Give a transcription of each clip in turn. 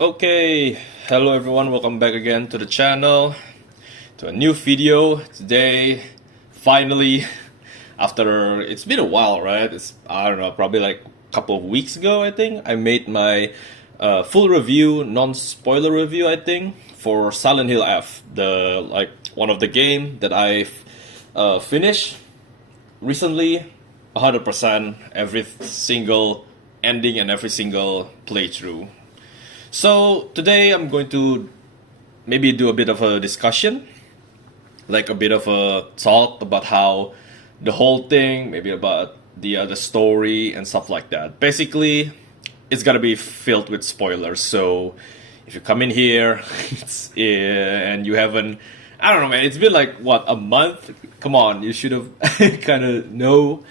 Okay, hello everyone, welcome back again to the channel, to a new video. Today, finally, after, it's been a while, right? I don't know, probably like a couple of weeks ago, I think, I made my full review, non-spoiler review, I think, for Silent Hill F, one of the game that I've finished recently, 100%, every single ending and every single playthrough. So today I'm going to maybe do a bit of a discussion, like a bit of a talk about how the whole thing, maybe about the story and stuff like that. Basically, it's gonna be filled with spoilers. So if you come in here and you haven't, I don't know, man. It's been like what, a month? Come on, you should have kind of know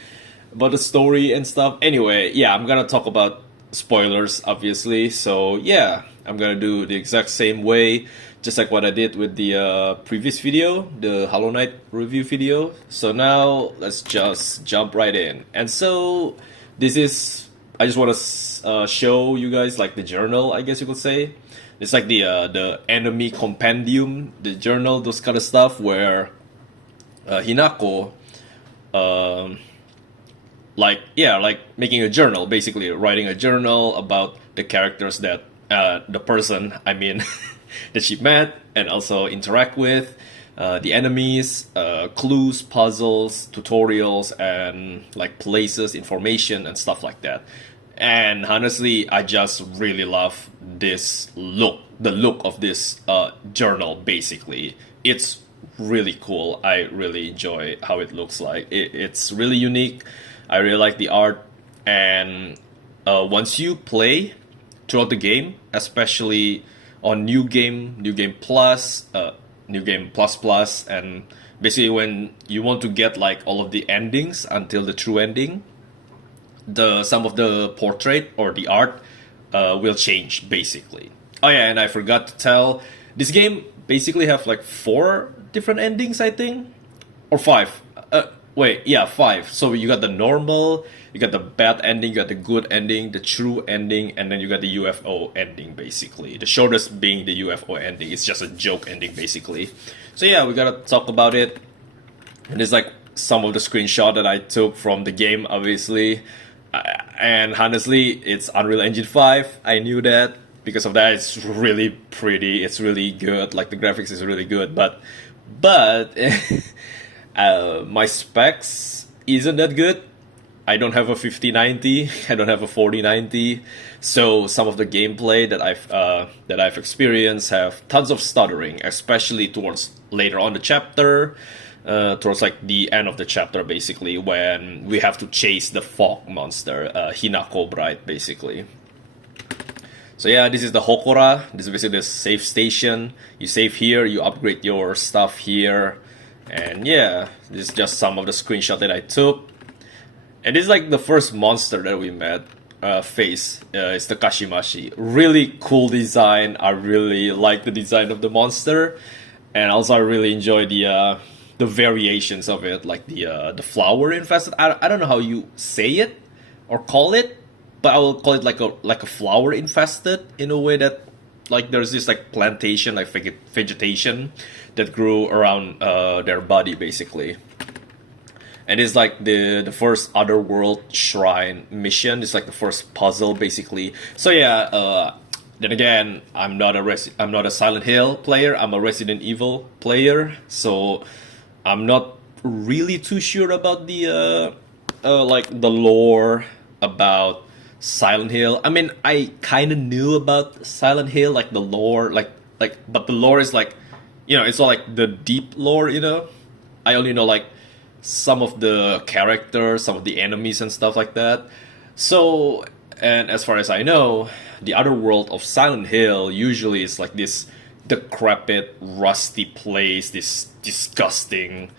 about the story and stuff. Anyway, yeah, I'm gonna talk about spoilers, obviously. So yeah, I'm gonna do the exact same way, just like what I did with the previous video, the Hollow Knight review video. So now let's just jump right in. And so this is, I just want to show you guys like the journal, I guess you could say. It's like the enemy compendium, the journal, those kind of stuff where Hinako like making a journal, basically writing a journal about the characters that the person, I mean, that she met and also interact with, the enemies, clues, puzzles, tutorials, and like places, information, and stuff like that. And honestly, I just really love this look, the look of this journal. Basically, it's really cool. I really enjoy how it looks like. It's really unique. I really like the art, and once you play throughout the game, especially on New Game Plus, New Game Plus Plus, and basically when you want to get like all of the endings until the true ending, some of the portrait or the art will change basically. Oh yeah, and I forgot to tell, this game basically have like 4 different endings, I think, or 5. Wait, yeah, 5. So you got the normal, you got the bad ending, you got the good ending, the true ending, and then you got the UFO ending, basically. The shortest being the UFO ending. It's just a joke ending, basically. So yeah, we gotta talk about it. And there's like some of the screenshot that I took from the game, obviously. And honestly, it's Unreal Engine 5. I knew that. Because of that, it's really pretty. It's really good. Like, the graphics is really good. But my specs isn't that good. I don't have a 5090. I don't have a 4090. So some of the gameplay that I've experienced have tons of stuttering, especially towards later on the chapter, towards like the end of the chapter, basically, when we have to chase the fog monster, Hinako Bride, basically. So yeah, this is the Hokora. This is basically the save station. You save here, you upgrade your stuff here. And yeah, this is just some of the screenshot that I took. And this is like the first monster that we met, face. It's the Kashimashi. Really cool design. I really like the design of the monster. And also I really enjoy the variations of it, like the flower infested. I don't know how you say it or call it, but I will call it like a flower infested, in a way that like there's this like plantation, like vegetation that grew around their body, basically. And it's like the first Otherworld Shrine mission. It's like the first puzzle, basically. So yeah, then again, I'm not a Silent Hill player. I'm a Resident Evil player. So I'm not really too sure about the like the lore about Silent Hill. I mean, I kind of knew about Silent Hill, like the lore, but the lore is like, it's all like the deep lore, I only know like some of the characters, some of the enemies and stuff like that. So, and as far as I know, the other world of Silent Hill usually is like this decrepit, rusty place, this disgusting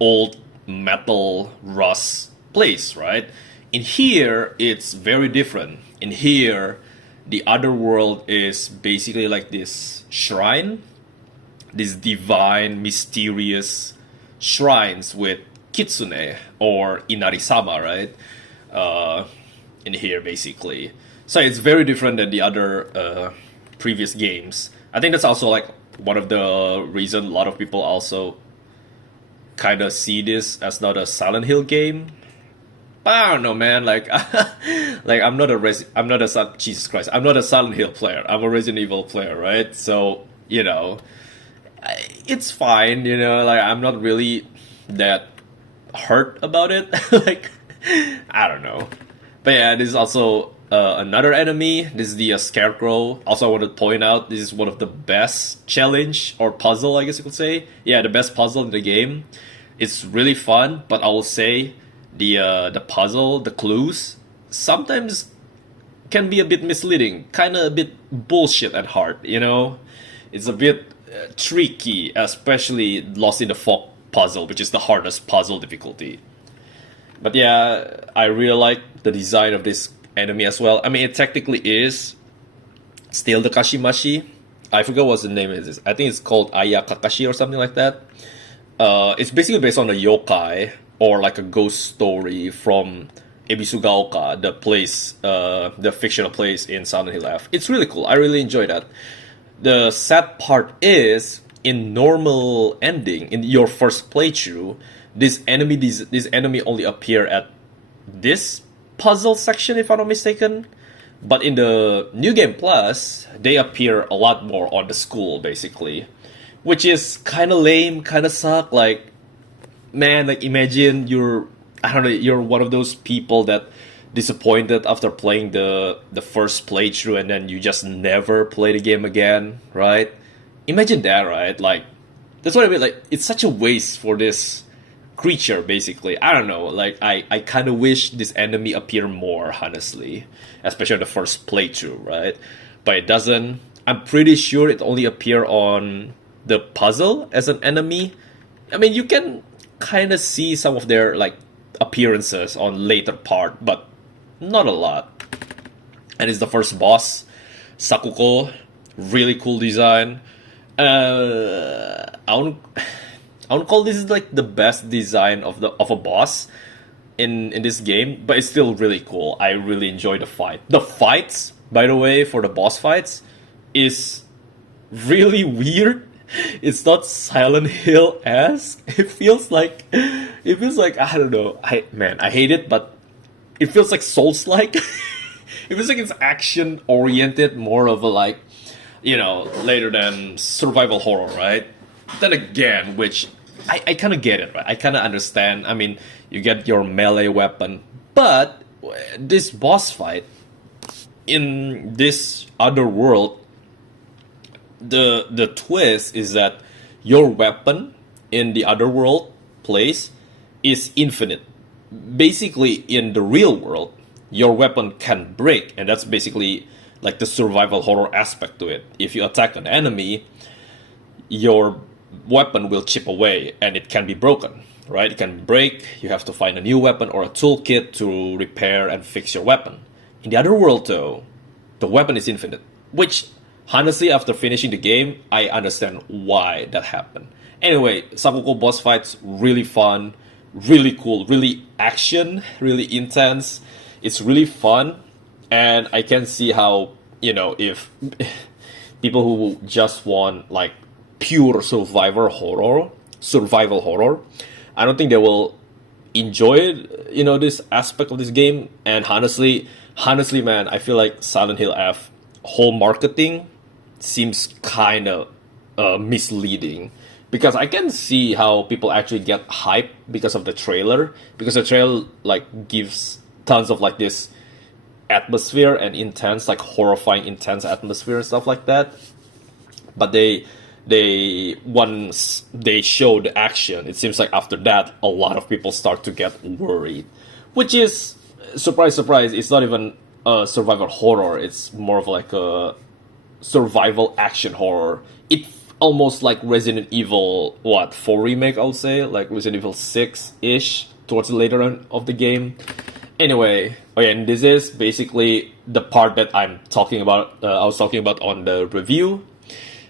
old metal rust place, right? In here, it's very different. In here, the other world is basically like this shrine, this divine, mysterious shrines with kitsune or inari-sama, right? In here, basically. So it's very different than the other previous games. I think that's also like one of the reason a lot of people also kind of see this as not a Silent Hill game. But I don't know, man. Like, like I'm not a Jesus Christ. I'm not a Silent Hill player. I'm a Resident Evil player, right? So it's fine. Like I'm not really that hurt about it. Like, I don't know. But yeah, this is also another enemy. This is the Scarecrow. Also, I want to point out this is one of the best challenge or puzzle, I guess you could say. Yeah, the best puzzle in the game. It's really fun, but I will say the puzzle, the clues, sometimes can be a bit misleading, kind of a bit bullshit at heart. It's a bit tricky, especially Lost in the Fog puzzle, which is the hardest puzzle difficulty. But yeah, I really like the design of this enemy as well. I mean, it technically is still the Kashimashi. I forgot what the name is. I think it's called Aya Kakashi or something like that. It's basically based on a yokai or like a ghost story from Ebisugaoka, the place, the fictional place in Silent Hill F. It's really cool. I really enjoy that. The sad part is, in normal ending, in your first playthrough, this enemy only appear at this puzzle section, if I'm not mistaken. But in the New Game Plus, they appear a lot more on the school, basically. Which is kind of lame, kind of suck. Like, man, like imagine you're one of those people that disappointed after playing the first playthrough and then you just never play the game again, right? Imagine that, right? Like, that's what I mean. Like, it's such a waste for this creature, basically. I don't know. Like, I kind of wish this enemy appear more, honestly, especially on the first playthrough, right? But it doesn't. I'm pretty sure it only appear on the puzzle as an enemy. I mean, you can kind of see some of their like appearances on later part, but not a lot. And it's the first boss, Sakuko. Really cool design. I won't call this like the best design of a boss in this game, but it's still really cool. I really enjoy the fight. The fights, by the way, for the boss fights, is really weird. It's not Silent Hill-esque. It feels like I don't know. I hate it, but it feels like Souls-like. It feels like it's action oriented, more of a like, later than survival horror, right? Then again, which I kind of get it, right? I kind of understand. I mean, you get your melee weapon, but this boss fight in this other world, the twist is that your weapon in the other world place is infinite. Basically, in the real world, your weapon can break, and that's basically like the survival horror aspect to it. If you attack an enemy, your weapon will chip away and it can be broken, right? It can break. You have to find a new weapon or a toolkit to repair and fix your weapon. In the other world, though, the weapon is infinite, which honestly, after finishing the game, I understand why that happened. Anyway, Sakuko boss fights, really fun, really cool, really action, really intense. It's really fun, and I can see how, if people who just want like pure survival horror, I don't think they will enjoy it, this aspect of this game. And honestly, man, I feel like Silent Hill F whole marketing seems kind of misleading, because I can see how people actually get hyped because of the trailer, because the trailer like gives tons of like this atmosphere and intense, like horrifying intense atmosphere and stuff like that. But they once they show the action, it seems like after that a lot of people start to get worried, which is surprise, it's not even a survival horror. It's more of like a survival action horror. It almost like Resident Evil 4 remake, I would say, like Resident Evil 6-ish towards the later end of the game. Anyway, and this is basically the part that I'm talking about. I was talking about on the review,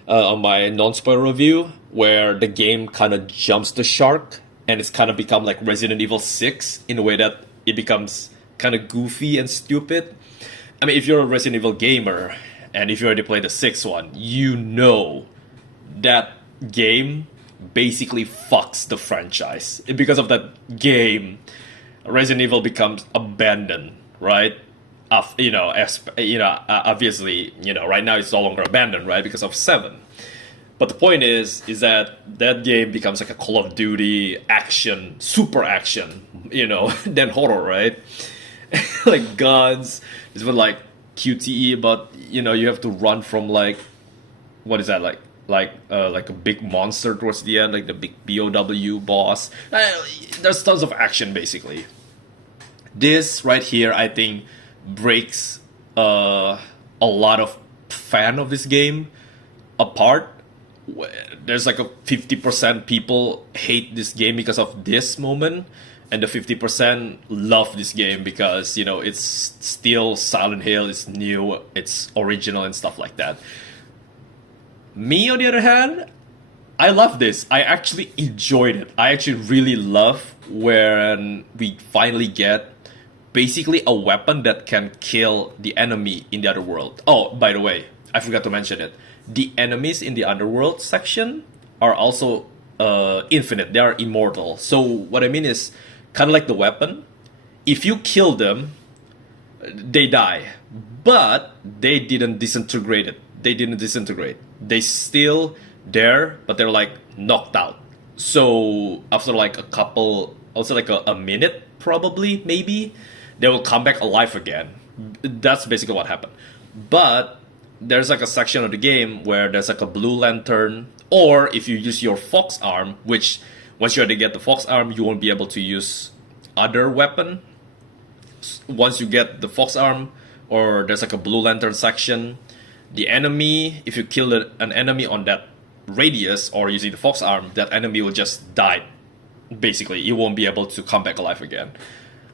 on my non-spoiler review, where the game kind of jumps the shark and it's kind of become like Resident Evil 6 in a way that it becomes kind of goofy and stupid. I mean, if you're a Resident Evil gamer, and if you already played the sixth one, you know that game basically fucks the franchise. Because of that game, Resident Evil becomes abandoned, right? Obviously, right now it's no longer abandoned, right? Because of 7. But the point is that that game becomes like a Call of Duty action, super action, than horror, right? Like guns, it's been like QTE, but you have to run from like, what is that, like a big monster towards the end, like the big BOW boss. There's tons of action basically. This right here, I think, breaks a lot of fan of this game apart. There's like a 50% people hate this game because of this moment, and the 50% love this game because it's still Silent Hill, it's new, it's original and stuff like that. Me, on the other hand, I love this. I actually enjoyed it. I actually really love when we finally get basically a weapon that can kill the enemy in the other world. Oh, by the way, I forgot to mention it. The enemies in the underworld section are also infinite. They are immortal. So what I mean is, kind of like the weapon, if you kill them, they die. But they didn't disintegrate it. They didn't disintegrate. They still there, but they're like knocked out. So after like a couple, also like a minute probably, maybe, they will come back alive again. That's basically what happened. But there's like a section of the game where there's like a blue lantern, or if you use your fox arm, which once you already get the fox arm, you won't be able to use other weapon. Once you get the fox arm, or there's like a blue lantern section, the enemy, if you kill an enemy on that radius or using the fox arm, that enemy will just die. Basically, you won't be able to come back alive again.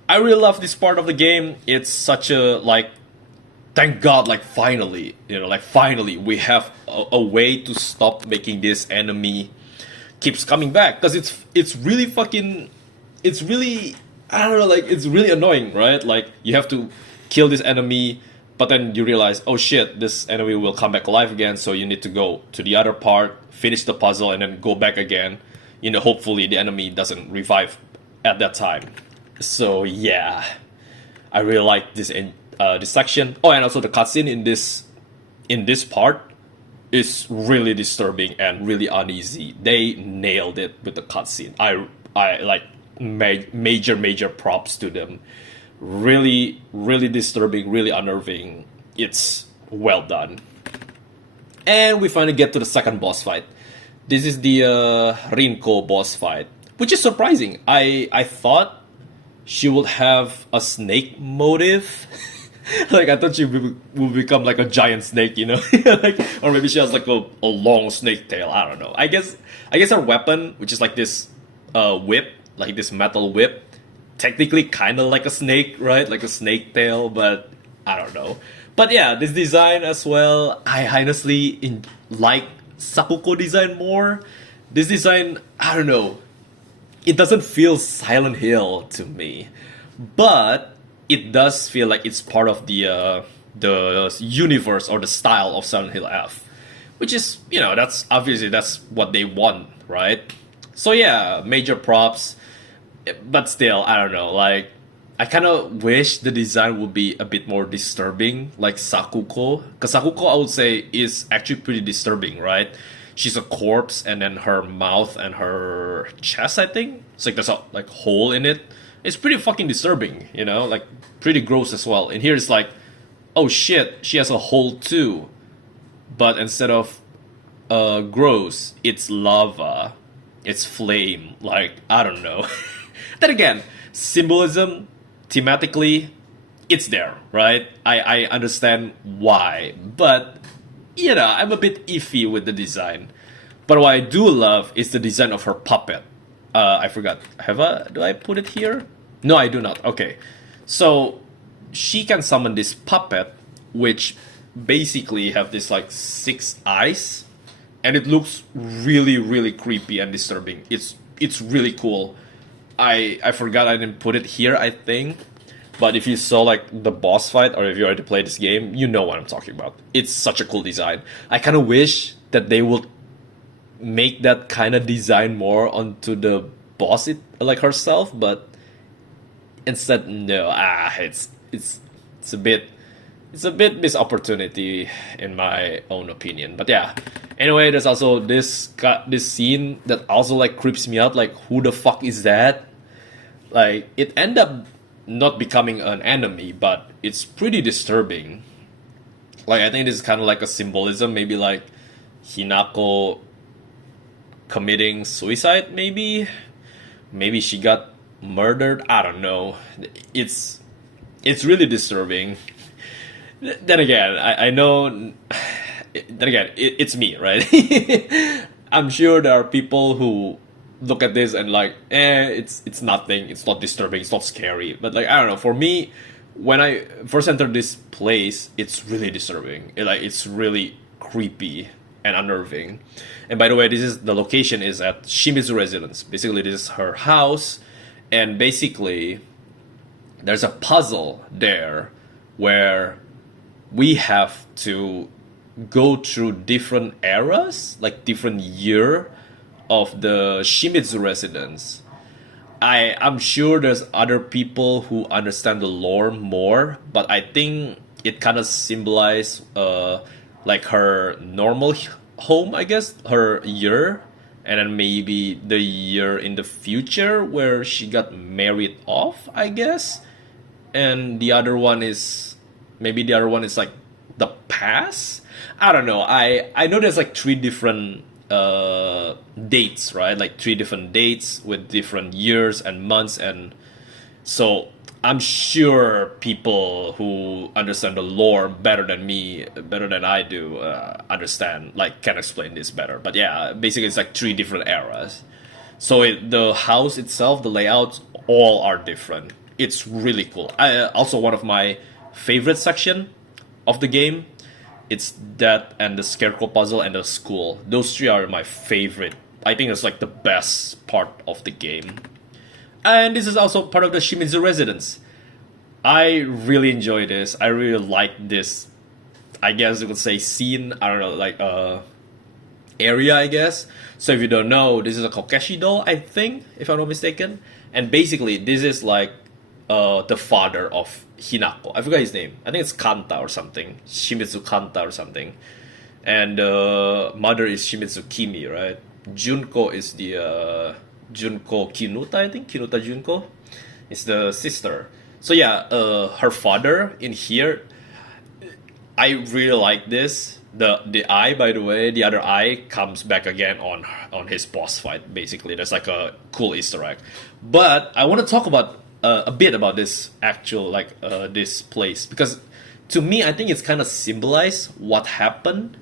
I really love this part of the game. It's such a, thank God, finally, finally we have a way to stop making this enemy keeps coming back, because it's really fucking, it's really, I don't know, it's really annoying, right? Like, you have to kill this enemy, but then you realize, oh shit, this enemy will come back alive again, so you need to go to the other part, finish the puzzle, and then go back again. Hopefully the enemy doesn't revive at that time. So yeah, I really like this this section. Oh, and also the cutscene in this part is really disturbing and really uneasy. They nailed it with the cutscene. I like major props to them. Really, really disturbing, really unnerving. It's well done. And we finally get to the second boss fight. This is the Rinko boss fight, which is surprising. I thought she would have a snake motive. I thought she would become like a giant snake, or maybe she has like a long snake tail. I don't know. I guess her weapon, which is like this whip, like this metal whip, technically kind of like a snake, right? Like a snake tail, but I don't know. But yeah, this design as well, I honestly like Sakuko design more. This design, I don't know, it doesn't feel Silent Hill to me, but it does feel like it's part of the universe or the style of Silent Hill F, which is, that's obviously that's what they want, right? So yeah, major props, but still, I don't know, I kind of wish the design would be a bit more disturbing, like Sakuko, because Sakuko, I would say, is actually pretty disturbing, right? She's a corpse, and then her mouth and her chest, I think, it's like there's a hole in it. It's pretty fucking disturbing, pretty gross as well. And here it's like, oh shit, she has a hole too, but instead of gross, it's lava, it's flame. I don't know. Then again, symbolism, thematically, it's there, right? I understand why, but I'm a bit iffy with the design. But what I do love is the design of her puppet. I forgot. Do I put it here? No, I do not. Okay. So she can summon this puppet, which basically have this 6 eyes, and it looks really, really creepy and disturbing. It's really cool. I forgot I didn't put it here, I think. But if you saw like the boss fight, or if you already played this game, you know what I'm talking about. It's such a cool design. I kind of wish that they would make that kind of design more onto the boss, like herself, but instead, no. It's a bit missed opportunity in my own opinion. But yeah. Anyway, there's also this scene that also like creeps me out. Like, who the fuck is that? Like, it ended up not becoming an enemy, but it's pretty disturbing. Like, I think this is kind of like a symbolism, maybe like Hinako committing suicide, maybe she got murdered. I don't know. It's really disturbing. Then again, I know. Then again, it's me, right? I'm sure there are people who look at this and like, it's nothing. It's not disturbing. It's not scary. But like, I don't know. For me, when I first entered this place, it's really disturbing. It's really creepy and unnerving. And by the way, the location is at Shimizu residence. Basically, this is her house, and basically, there's a puzzle there where we have to go through different eras, like different year of the Shimizu residence. I'm sure there's other people who understand the lore more, but I think it kind of symbolizes like her normal home, I guess, her year, and then maybe the year in the future where she got married off, I guess. And the other one is like the past. I don't know. I know there's like three different dates, right? Like three different dates with different years and months, and so I'm sure people who understand the lore better than I do, understand, like, can explain this better. But yeah, basically it's like three different eras. So the house itself, the layouts, all are different. It's really cool. Also, one of my favorite section of the game, it's that and the scarecrow puzzle and the school. Those three are my favorite. I think it's like the best part of the game. And this is also part of the Shimizu residence. I really enjoy this. I really like this, I guess you could say, scene. I don't know, like area, I guess. So if you don't know, this is a Kokeshi doll, I think, if I'm not mistaken. And basically, this is like the father of Hinako. I forgot his name. I think it's Kanta or something. Shimizu Kanta or something. And mother is Shimizu Kimi, right? Junko is the Junko Kinuta, I think. Kinuta Junko is the sister. So yeah, her father in here, I really like this. The eye, by the way, the other eye comes back again on his boss fight. Basically, that's like a cool Easter egg. But I want to talk about a bit about this actual this place, because to me, I think it's kind of symbolize what happened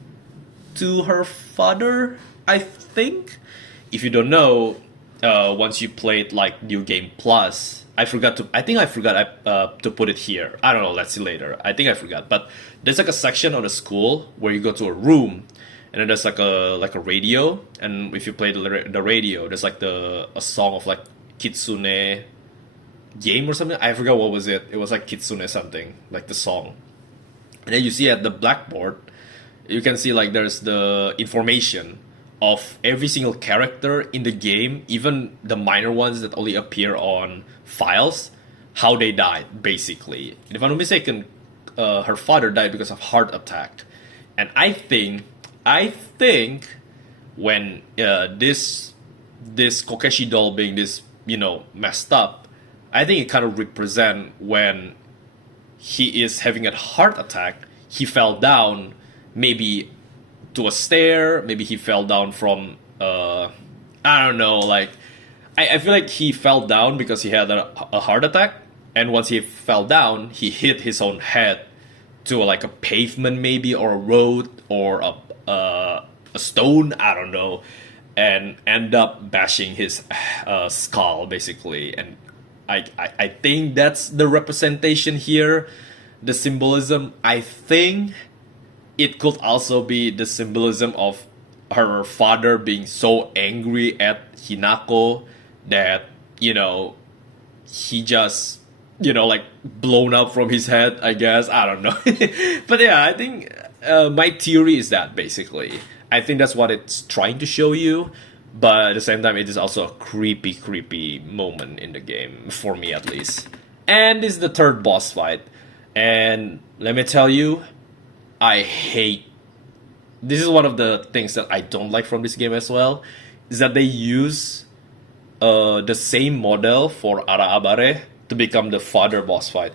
to her father. I think, if you don't know, once you played like New Game Plus, I forgot to put it here. I don't know. Let's see later. I think I forgot, but there's like a section of the school where you go to a room, and then there's like a radio, and if you play the radio, there's like a song of like Kitsune game or something. I forgot what was it. It was like Kitsune something, like the song. And then you see at the blackboard, you can see like there's the information of every single character in the game, even the minor ones that only appear on files, how they died, basically. And if I'm not mistaken, her father died because of heart attack. And I think when this Kokeshi doll being this, messed up, I think it kind of represent when he is having a heart attack, he fell down, maybe to a stair, maybe he fell down from I don't know, like I feel like he fell down because he had a heart attack, and once he fell down, he hit his own head to like a pavement maybe, or a road, or a stone, I don't know, and end up bashing his skull basically. And I think that's the representation here, the symbolism. I think it could also be the symbolism of her father being so angry at Hinako that, he just like blown up from his head, I guess. I don't know. But yeah, I think my theory is that basically. I think that's what it's trying to show you. But at the same time, it is also a creepy, creepy moment in the game, for me at least. And this is the third boss fight. And let me tell you, I hate. This is one of the things that I don't like from this game as well, is that they use the same model for Araabare to become the father boss fight.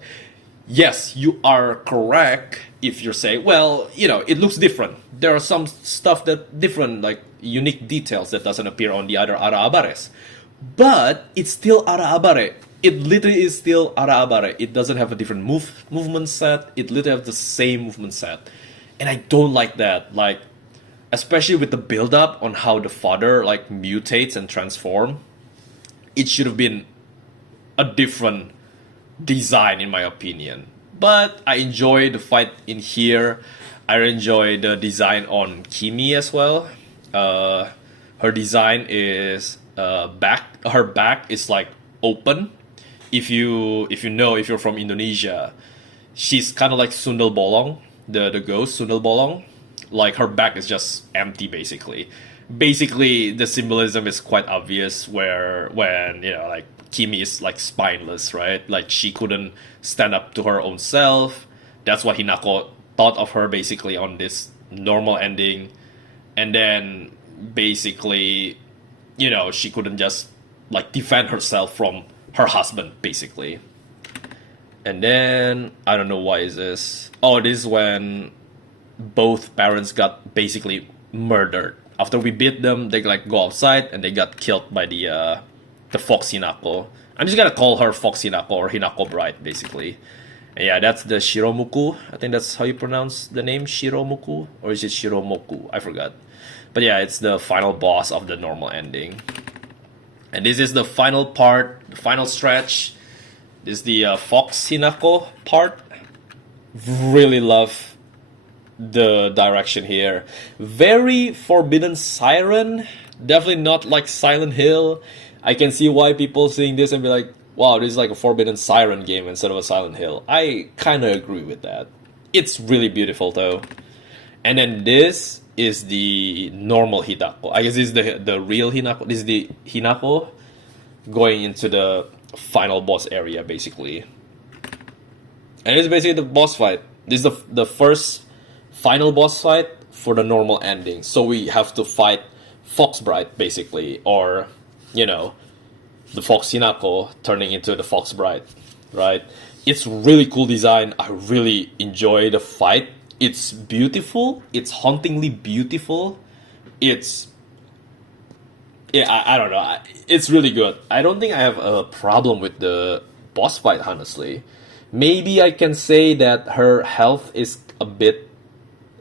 Yes, you are correct if you say, well, it looks different. There are some stuff that different, like unique details that doesn't appear on the other Araabares. But it's still Araabare. It literally is still Araabare. It doesn't have a different movement set. It literally has the same movement set. And I don't like that. Like, especially with the build up on how the father like mutates and transform. It should have been a different design in my opinion. But I enjoy the fight in here. I enjoy the design on Kimi as well. Her design is back. Her back is like open. If you're from Indonesia, she's kind of like Sundel Bolong, the ghost Sundel Bolong. Like her back is just empty basically. Basically, the symbolism is quite obvious where when like Kimi is like spineless, right? Like she couldn't stand up to her own self. That's what Hinako thought of her basically on this normal ending. And then basically, she couldn't just like defend herself from her husband basically. And then I don't know why is this. Oh, this is when both parents got basically murdered. After we beat them, they like go outside and they got killed by the Fox Hinako. I'm just gonna call her Fox Hinako or Hinako Bride basically. And yeah, that's the Shiromuku. I think that's how you pronounce the name, Shiromuku, or is it Shiromoku? I forgot. But yeah, it's the final boss of the normal ending. And this is the final part, the final stretch. This is the Fox Hinako part. Really love the direction here. Very Forbidden Siren. Definitely not like Silent Hill. I can see why people seeing this and be like, wow, this is like a Forbidden Siren game instead of a Silent Hill. I kind of agree with that. It's really beautiful though. And then this is the normal Hinako. I guess this is the real Hinako. This is the Hinako going into the final boss area basically. And it's basically the boss fight. This is the first final boss fight for the normal ending. So we have to fight Fox Bride basically, or the Fox Hinako turning into the Fox Bride, right? It's really cool design. I really enjoy the fight. It's beautiful. It's hauntingly beautiful. I don't know. It's really good. I don't think I have a problem with the boss fight, honestly. Maybe I can say that her health is a bit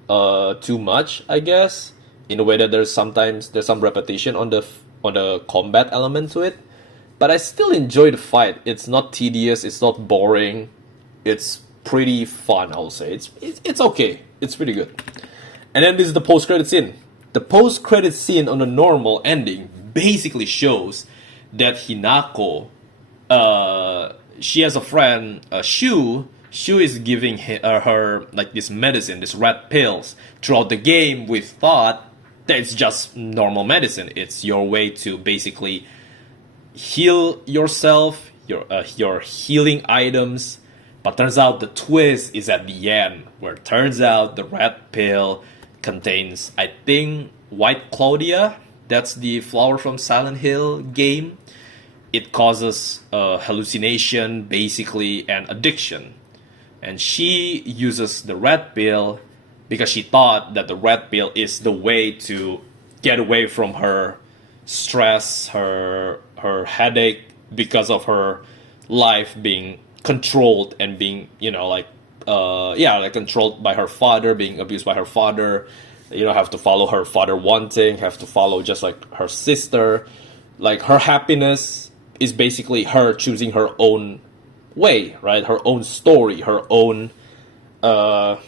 too much, I guess, in a way that there's some repetition on the combat element to it. But I still enjoy the fight. It's not tedious. It's not boring. It's pretty fun, I will say. It's okay. It's pretty good. And then this is the post-credit scene. The post-credit scene on the normal ending basically shows that Hinako, she has a friend, Shu. Shu is giving her like this medicine, this red pills. Throughout the game, we thought that it's just normal medicine. It's your way to basically heal yourself, your healing items. But turns out the twist is at the end, where it turns out the red pill contains, I think, White Claudia. That's the flower from Silent Hill game. It causes hallucination, basically, and addiction. And she uses the red pill because she thought that the red pill is the way to get away from her stress, her headache, because of her life being controlled and being, controlled by her father, being abused by her father. Have to follow her father wanting, have to follow just like her sister. Like, her happiness is basically her choosing her own way, right? Her own story, her own, her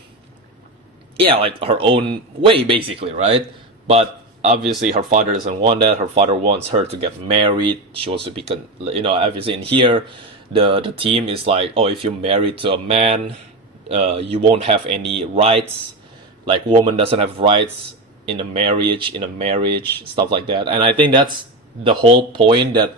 own way, basically, right? But obviously her father doesn't want that. Her father wants her to get married. She wants to be, obviously in here, the team is like, oh, if you're married to a man, you won't have any rights. Like woman doesn't have rights in a marriage, stuff like that. And I think that's the whole point, that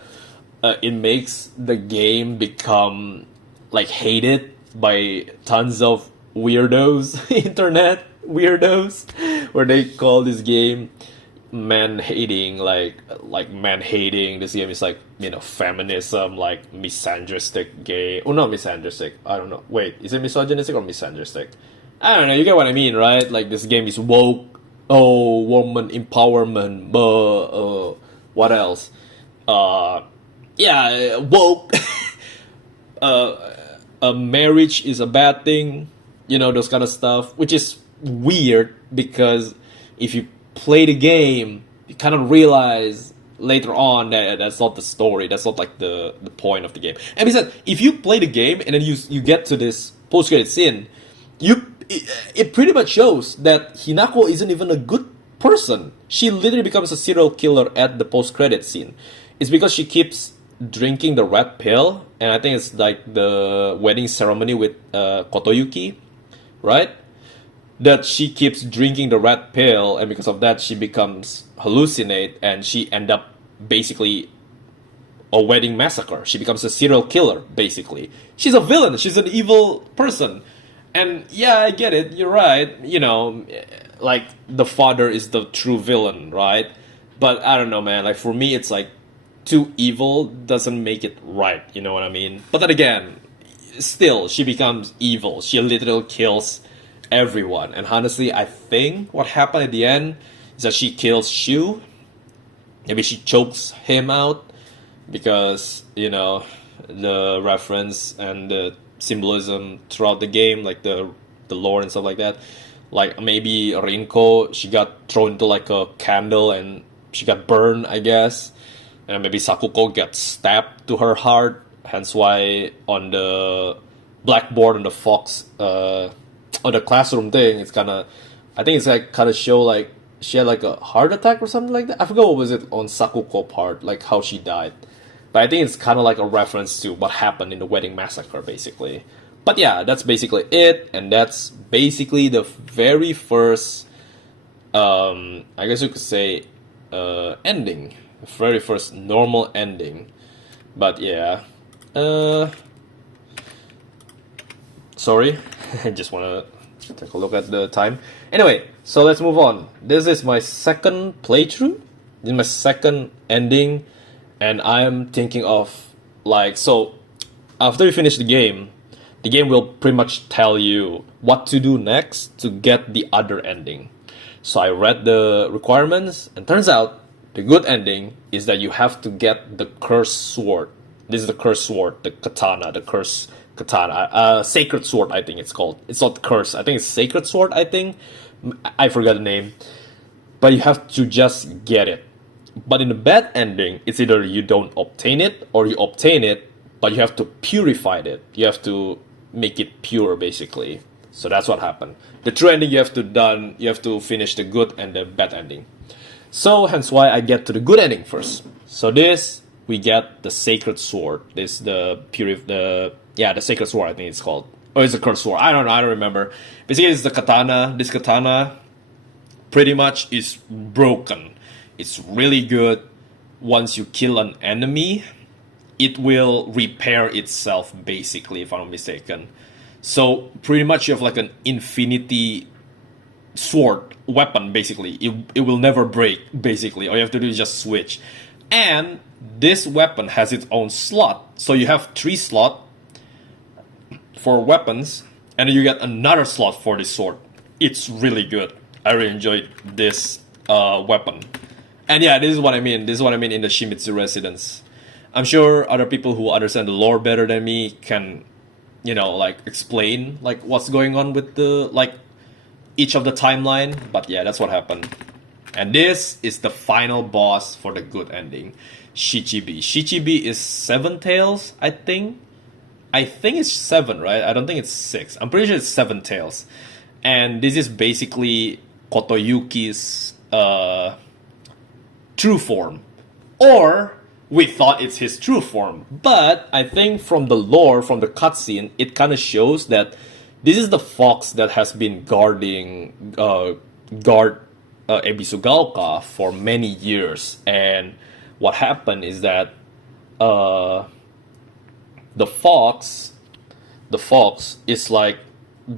it makes the game become like hated by tons of weirdos, internet weirdos, where they call this game man hating, like man hating. This game is like, feminism, like misogynistic gay. Oh, not misogynistic. I don't know. Wait, is it misogynistic or misogynistic? I don't know. You get what I mean, right? Like this game is woke. Oh, woman empowerment. But what else? Yeah, woke. A marriage is a bad thing. Those kind of stuff, which is weird because if you play the game, you kind of realize later on that that's not the story. That's not like the point of the game. And besides, if you play the game and then you get to this post credit scene, it pretty much shows that Hinako isn't even a good person. She literally becomes a serial killer at the post credit scene. It's because she keeps drinking the red pill, and I think it's like the wedding ceremony with Kotoyuki, right? That she keeps drinking the red pill, and because of that she becomes hallucinate, and she end up basically a wedding massacre. She becomes a serial killer, basically. She's a villain, she's an evil person. And yeah, I get it, you're right, like the father is the true villain, right? But I don't know, man, like for me it's like too evil doesn't make it right, you know what I mean? But then again, still she becomes evil. She literally kills everyone. And honestly, I think what happened at the end is that she kills Shu. Maybe she chokes him out because, the reference and the symbolism throughout the game, like the lore and stuff like that. Like maybe Rinko, she got thrown into like a candle and she got burned, I guess. And maybe Sakuko got stabbed to her heart. Hence why on the blackboard on the Fox on the classroom thing, it's I think it's like kind of show like she had like a heart attack or something like that. I forgot what was it on Sakuko part, like how she died. But I think it's kind of like a reference to what happened in the wedding massacre, basically. But yeah, that's basically it, and that's basically the very first, I guess you could say, ending. The very first normal ending. But yeah, sorry, I just want to take a look at the time. Anyway, so let's move on. This is my second playthrough. This is my second ending. And I'm thinking of, like, so after you finish the game will pretty much tell you what to do next to get the other ending. So I read the requirements, and turns out the good ending is that you have to get the cursed sword. This is the cursed sword, the katana, the cursed katana. Sacred sword, I think it's called. It's not cursed. I think it's sacred sword, I think. I forgot the name. But you have to just get it. But in the bad ending, it's either you don't obtain it or you obtain it, but you have to purify it. You have to make it pure, basically. So that's what happened. The true ending you have to finish the good and the bad ending. So hence why I get to the good ending first. So this we get the sacred sword. This the sacred sword, I think it's called. Or it's the cursed sword. I don't know, I don't remember. Basically it's the katana. This katana pretty much is broken. It's really good. Once you kill an enemy, it will repair itself, basically, if I'm not mistaken. So pretty much you have like an infinity sword weapon, basically. It will never break, basically. All you have to do is just switch. And this weapon has its own slot. So you have 3 slots for weapons, and then you get another slot for this sword. It's really good. I really enjoyed this weapon. And yeah, this is what I mean. This is what I mean in the Shimizu residence. I'm sure other people who understand the lore better than me can, like explain like what's going on with the each of the timeline. But yeah, that's what happened. And this is the final boss for the good ending, Shichibi. Shichibi is 7 tails, I think. I think it's 7, right? I don't think it's 6. I'm pretty sure it's 7 tails. And this is basically Kotoyuki's true form. Or we thought it's his true form. But I think from the lore, from the cutscene, it kind of shows that this is the fox that has been guard Ebisugaoka for many years. And what happened is that uh, the fox is like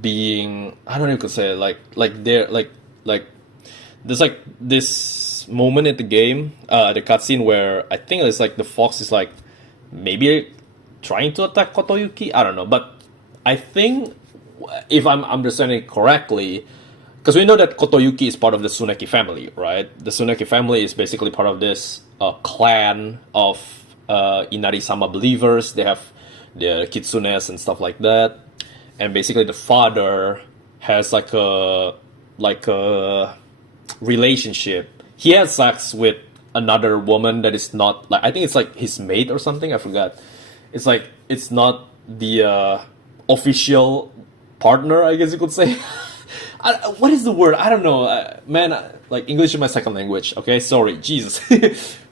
being, I don't know if you could say it, like they're like there's like this moment in the game, the cutscene where I think it's like the fox is like maybe trying to attack Kotoyuki. I don't know, but I think if I'm understanding it correctly, because we know that Kotoyuki is part of the Tsuneki family, right? The Tsuneki family is basically part of this clan of Inari-sama believers. They have the kitsunes and stuff like that, and basically the father has like a relationship. He has sex with another woman that is not like, I think it's like his mate or something. I forgot. It's like it's not the official partner, I guess you could say. What is the word? I don't know, man. Like English is my second language. Okay, sorry, Jesus.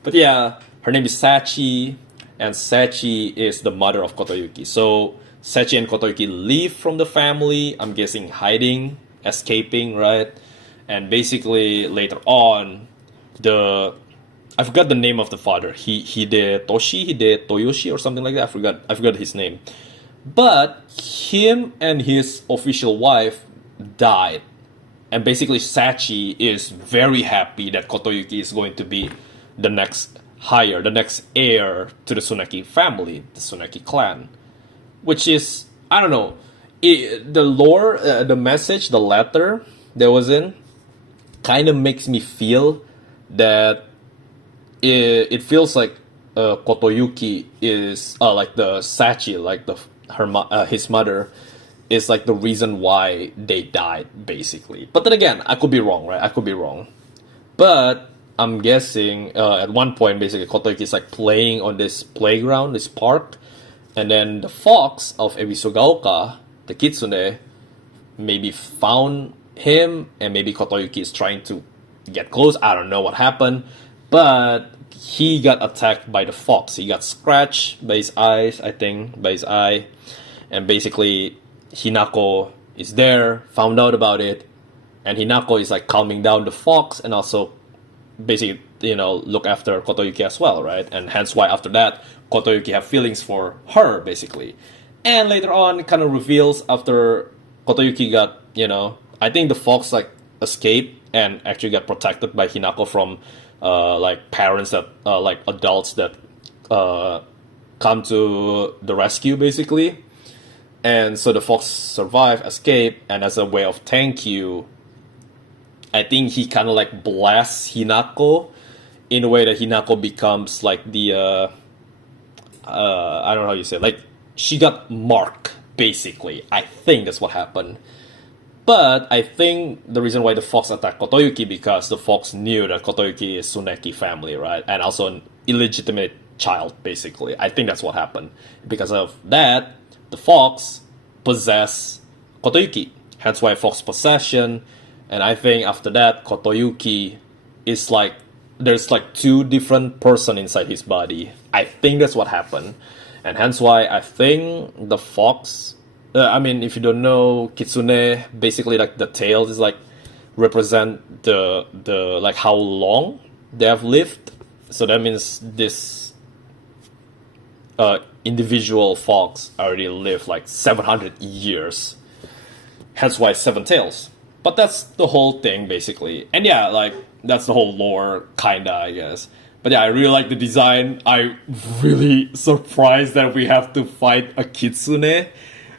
But yeah, her name is Sachi, and Sachi is the mother of Kotoyuki. So Sachi and Kotoyuki leave from the family. I'm guessing hiding, escaping, right? And basically later on, I forgot the name of the father. Hide Toyoshi or something like that. I forgot his name. But him and his official wife died. And basically Sachi is very happy that Kotoyuki is going to be the next heir to the Tsuneki family, the Tsuneki clan. Which is, I don't know, the lore, the message, the letter that was in, kind of makes me feel that it feels like Kotoyuki is like the Sachi, like his mother is like the reason why they died, basically. But then again, I could be wrong, right? I could be wrong. But I'm guessing at one point, basically, Kotoyuki is like playing on this playground, this park, and then the fox of Ebisugaoka, the kitsune, maybe found him, and maybe Kotoyuki is trying to get close. I don't know what happened, but he got attacked by the fox. He got scratched by his eyes, I think, by his eye, and basically Hinako is there, found out about it, and Hinako is like calming down the fox and also basically, look after Kotoyuki as well, right? And hence why after that, Kotoyuki have feelings for her, basically. And later on, it kind of reveals after Kotoyuki got, I think the fox like escaped and actually got protected by Hinako from like parents that, like adults that come to the rescue, basically. And so the fox survived, escaped, and as a way of thank you, I think he kind of like blasts Hinako in a way that Hinako becomes like the, I don't know how you say it, like she got marked, basically. I think that's what happened. But I think the reason why the fox attacked Kotoyuki because the fox knew that Kotoyuki is Tsuneki family, right? And also an illegitimate child, basically. I think that's what happened. Because of that, the fox possessed Kotoyuki. Hence why fox possession. And I think after that, Kotoyuki is like, there's like two different person inside his body. I think that's what happened. And hence why I think the fox, I mean, if you don't know, Kitsune, basically like the tails is like represent the like how long they have lived. So that means this individual fox already lived like 700 years. Hence why 7 tails. But that's the whole thing, basically. And yeah, like, that's the whole lore, kinda, I guess. But yeah, I really like the design. I'm really surprised that we have to fight a kitsune,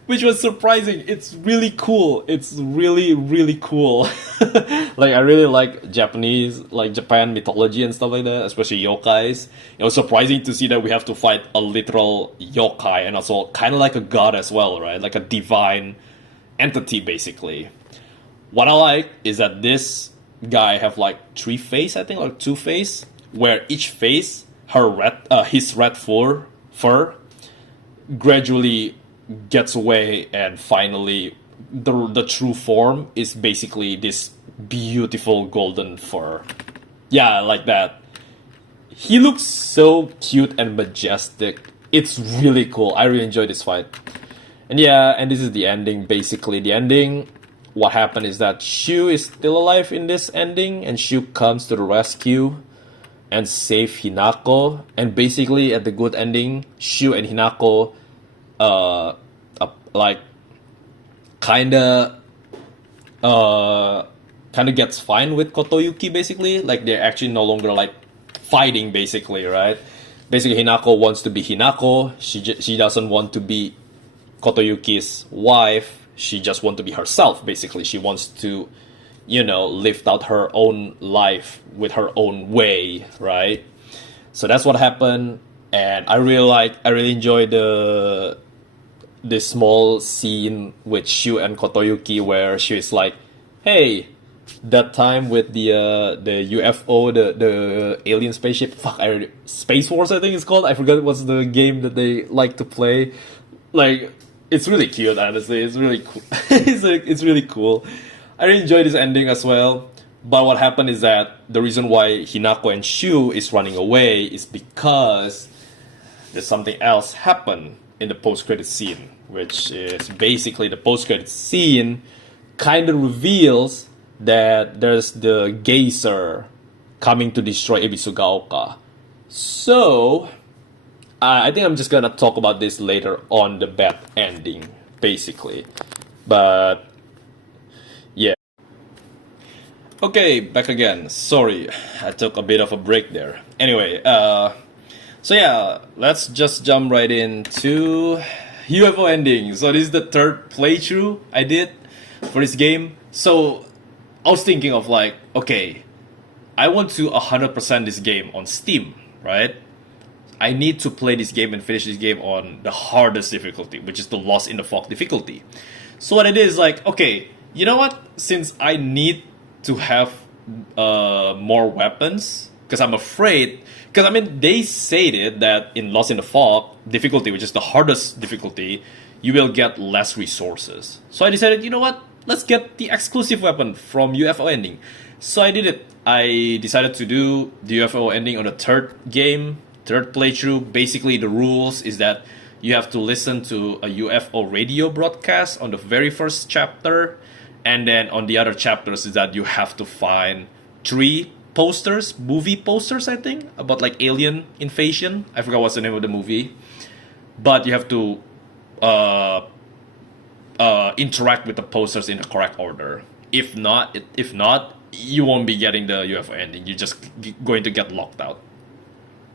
which was surprising. It's really cool. It's really, really cool. Like, I really like Japanese, like Japan mythology and stuff like that, especially yokais. It was surprising to see that we have to fight a literal yokai and also kind of like a god as well, right? Like a divine entity, basically. What I like is that this guy have like 3 face, I think, or 2 face, where each face, his red fur gradually gets away, and finally the true form is basically this beautiful golden fur. Yeah, like that. He looks so cute and majestic. It's really cool. I really enjoyed this fight. And yeah, and this is the ending basically. The ending, what happened is that Shu is still alive in this ending, and Shu comes to the rescue and save Hinako. And basically, at the good ending, Shu and Hinako, like, kinda, kind of gets fine with Kotoyuki. Basically, like they're actually no longer like fighting. Basically, right? Basically, Hinako wants to be Hinako. She doesn't want to be Kotoyuki's wife. She just wants to be herself. Basically, she wants to, live out her own life with her own way, right? So that's what happened, and I really enjoyed this small scene with Shu and Kotoyuki where she is like, "Hey, that time with the UFO, the alien spaceship, Space Wars, I think it's called. I forgot what's the game that they like to play. Like, it's really cute, honestly. It's really cool. It's really cool. I really enjoyed this ending as well. But what happened is that the reason why Hinako and Shu is running away is because there's something else happened in the post-credit scene, which is basically the post-credit scene kind of reveals that there's the geyser coming to destroy Ebisugaoka. So, I think I'm just gonna talk about this later on the bad ending, basically. But, yeah. Okay, back again. Sorry, I took a bit of a break there. Anyway, so yeah, let's just jump right into UFO ending. So this is the third playthrough I did for this game. So I was thinking of like, okay, I want to 100% this game on Steam, right? I need to play this game and finish this game on the hardest difficulty, which is the Lost in the Fog difficulty. So what it is like, okay, you know what? Since I need to have more weapons, because I'm afraid, because I mean they stated that in Lost in the Fog difficulty, which is the hardest difficulty, you will get less resources. So I decided, you know what? Let's get the exclusive weapon from UFO ending. So I did it. I decided to do the UFO ending on the third playthrough. Basically, the rules is that you have to listen to a UFO radio broadcast on the very first chapter, and then on the other chapters is that you have to find 3 posters, movie posters, I think, about like alien invasion. I forgot what's the name of the movie, but you have to interact with the posters in the correct order. If not, you won't be getting the UFO ending. You're just going to get locked out.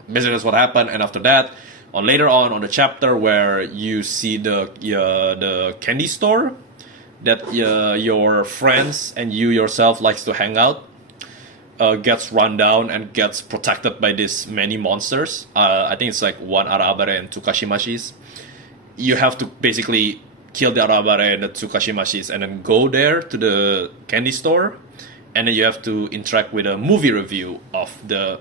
Basically, that's what happened. And after that, later on the chapter where you see the candy store that your friends and you yourself likes to hang out, gets run down and gets protected by these many monsters. I think it's like 1 Arabare and 2 Kashimashis. You have to basically kill the Arabare and the 2 Kashimashis and then go there to the candy store, and then you have to interact with a movie review of the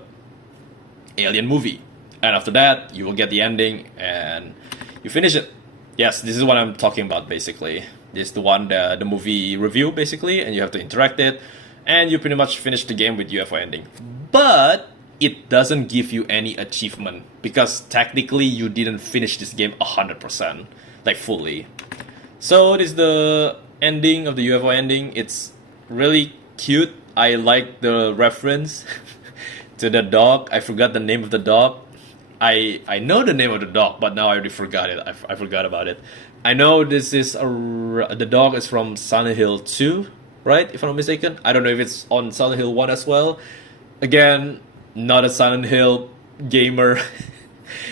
alien movie. And after that, you will get the ending and you finish it. Yes, this is what I'm talking about basically. This is the movie review basically, and you have to interact it, and you pretty much finish the game with UFO ending. But it doesn't give you any achievement because technically you didn't finish this game 100%, like fully. So this is the ending of the UFO ending. It's really cute. I like the reference to the dog. I forgot the name of the dog. I know the name of the dog, but now I already forgot it. I forgot about it. I know this is the dog is from Silent Hill 2, right? If I'm not mistaken. I don't know if it's on Silent Hill 1 as well. Again, not a Silent Hill gamer.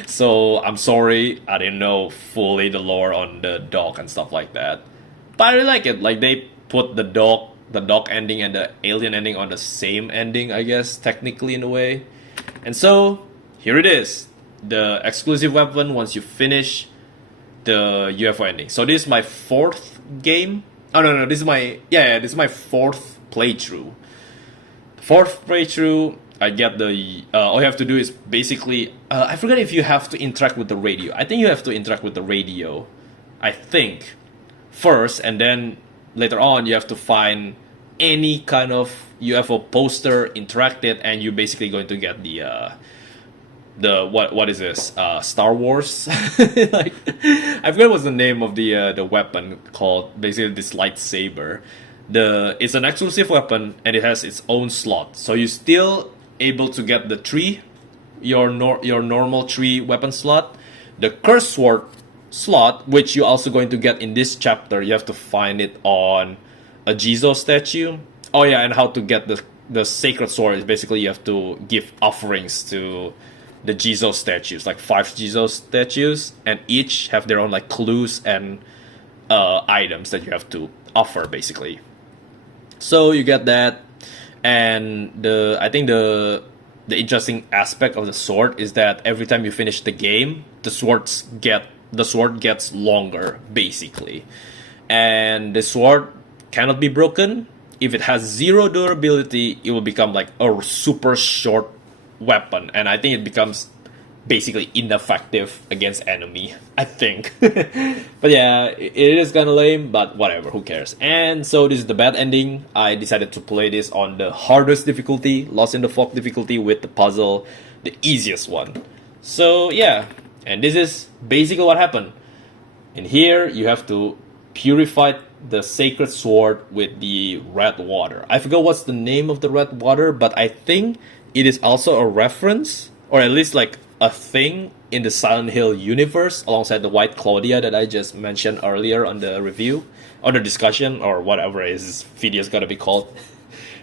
So I'm sorry, I didn't know fully the lore on the dog and stuff like that. But I really like it. Like they put the dog ending and the alien ending on the same ending, I guess, technically in a way. And so here it is. The exclusive weapon once you finish the UFO ending. So this is my 4th game. Oh no, this is my this is my 4th playthrough. 4th playthrough, I get the all you have to do is basically I forget if you have to interact with the radio. I think you have to interact with the radio, I think, first, and then later on you have to find any kind of UFO poster, interact it, and you're basically going to get the what is this? Star Wars? Like, I forget what's the name of the weapon called. Basically, this lightsaber. It's an exclusive weapon and it has its own slot. So you're still able to get the tree, your normal tree weapon slot, the cursed sword slot, which you're also going to get in this chapter. You have to find it on a Jizo statue. Oh yeah, and how to get the sacred sword is basically you have to give offerings to the Jizo statues, like 5 Jizo statues, and each have their own like clues and items that you have to offer basically. So you get that, and I think the interesting aspect of the sword is that every time you finish the game, the sword gets longer basically, and the sword cannot be broken. If it has 0 durability, it will become like a super short weapon, and I think it becomes basically ineffective against enemy, I think. But yeah, it is kind of lame, but whatever, who cares. And so this is the bad ending. I decided to play this on the hardest difficulty, Lost in the Fog difficulty, with the puzzle, the easiest one. So yeah, and this is basically what happened. And here you have to purify the sacred sword with the red water. I forgot what's the name of the red water, but I think it is also a reference, or at least like a thing in the Silent Hill universe, alongside the White Claudia that I just mentioned earlier on the review, or the discussion, or whatever this video is gonna be called.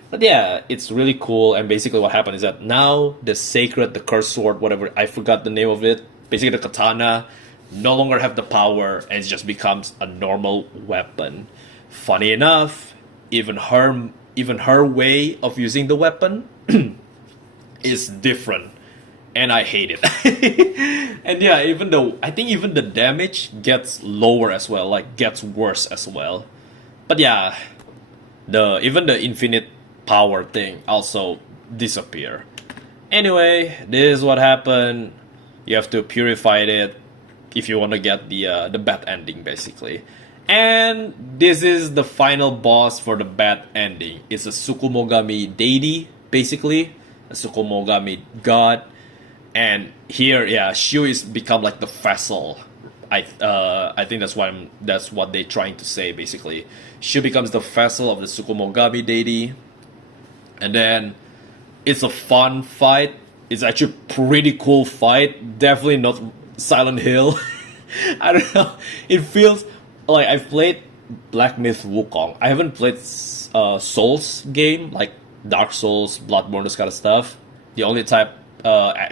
But yeah, it's really cool, and basically what happened is that now the cursed sword, whatever, I forgot the name of it, basically the katana, no longer have the power, and it just becomes a normal weapon. Funny enough, even her way of using the weapon is different, and I hate it. And yeah, I think even the damage gets lower as well, like gets worse as well. But yeah, even the infinite power thing also disappear. Anyway, this is what happened. You have to purify it if you want to get the bad ending basically. And this is the final boss for the bad ending. It's a Tsukumogami deity basically, a Tsukumogami god. And here, yeah, Shu is become like the vessel. I think that's what they're trying to say basically. Shu becomes the vessel of the Tsukumogami deity, and then it's a fun fight. It's actually a pretty cool fight. Definitely not Silent Hill. I don't know. It feels like I've played Black Myth Wukong. I haven't played Souls game like Dark Souls, Bloodborne, those kind of stuff. The only type.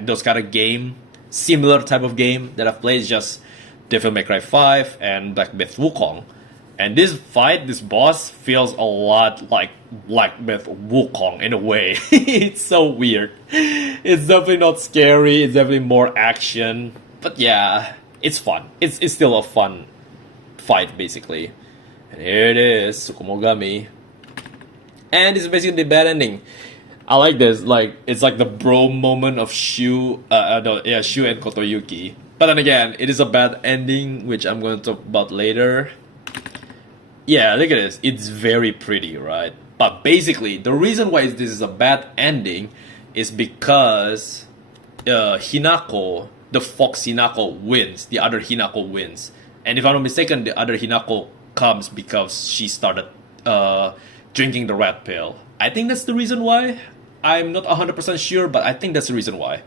Those kind of game, similar type of game that I've played is just Devil May Cry 5 and Black Myth Wukong. And this boss feels a lot like Black Myth Wukong in a way. It's so weird. It's definitely not scary, it's definitely more action. But yeah, it's fun. It's still a fun fight basically. And here it is, Tsukumogami. And it's basically the bad ending. I like this, like, it's like the bro moment of Shu and Kotoyuki. But then again, it is a bad ending, which I'm going to talk about later. Yeah, look at this, it's very pretty, right? But basically, the reason why this is a bad ending is because Hinako, the Fox Hinako wins, the other Hinako wins. And if I'm not mistaken, the other Hinako comes because she started drinking the red pill. I think that's the reason why. I'm not 100% sure, but I think that's the reason why.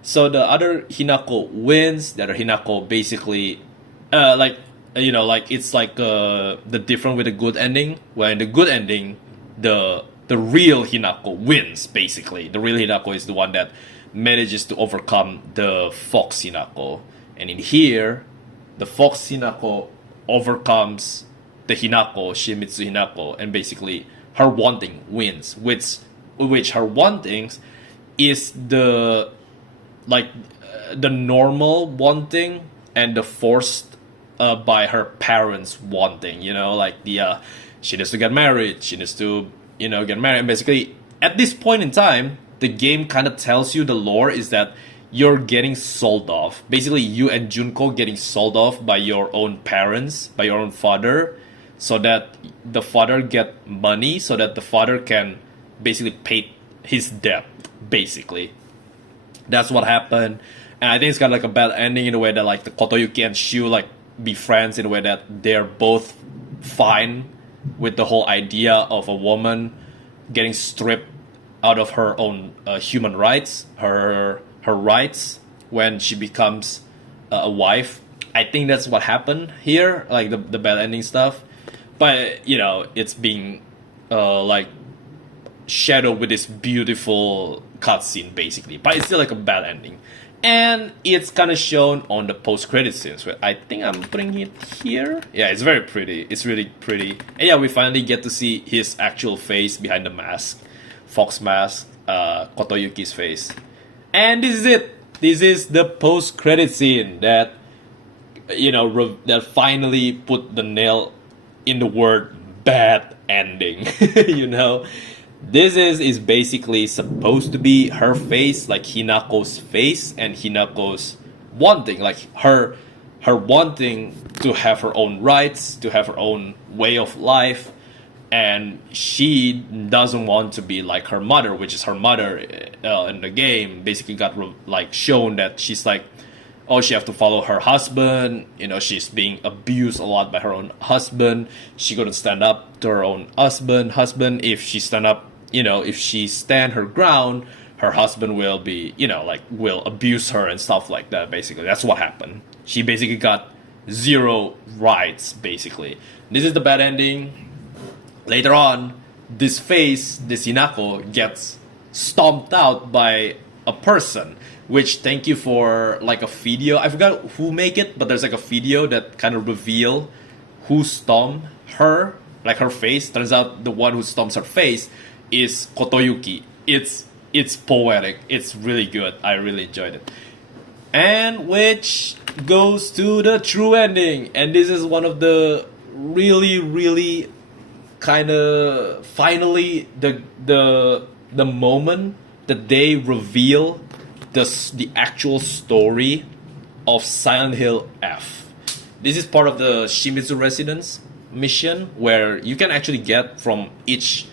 So the other Hinako wins. The other Hinako basically, it's like the different with the good ending. Where in the good ending, the real Hinako wins. Basically, the real Hinako is the one that manages to overcome the Fox Hinako, and in here, the Fox Hinako overcomes the Hinako, Shimizu Hinako, and basically her wanting wins, which her wantings is the normal wanting and the forced by her parents wanting, like she needs to get married, she needs to get married. And basically at this point in time, the game kind of tells you the lore is that you're getting sold off. Basically, you and Junko getting sold off by your own parents, by your own father, so that the father get money, so that the father can basically pay his debt, basically. That's what happened, and I think it's got like a bad ending in a way that like the Kotoyuki and Shu like be friends in a way that they're both fine with the whole idea of a woman getting stripped out of her own human rights, her rights when she becomes a wife. I think that's what happened here, like the bad ending stuff. But you know, it's being like shadowed with this beautiful cutscene basically, but it's still like a bad ending. And it's kind of shown on the post-credit scenes. Where I think I'm putting it here. Yeah, it's very pretty. It's really pretty. And yeah, we finally get to see his actual face behind the mask, Fox mask, Kotoyuki's face. And this is it. This is the post-credit scene that, you know, that finally put the nail in the word bad ending. You know, this is basically supposed to be her face, like Hinako's face, and Hinako's wanting, like her wanting to have her own rights, to have her own way of life, and she doesn't want to be like her mother, which is her mother in the game. Basically, got like shown that she's like, oh, she have to follow her husband. You know, she's being abused a lot by her own husband. She couldn't stand up to her own husband. If she stand up, you know, if she stand her ground, her husband will be, you know, like will abuse her and stuff like that. Basically, that's what happened. She basically got zero rights. Basically, this is the bad ending. Later on, this face, this Hinako, gets stomped out by a person. Which, thank you for like a video. I forgot who make it, but there's like a video that kind of reveal who stomped her, like her face. Turns out the one who stomps her face is Kotoyuki. It's poetic. It's really good. I really enjoyed it. And which goes to the true ending. And this is one of the really kind of finally the moment that they reveal the actual story of Silent Hill F. This is part of the Shimizu Residence mission, where you can actually get from each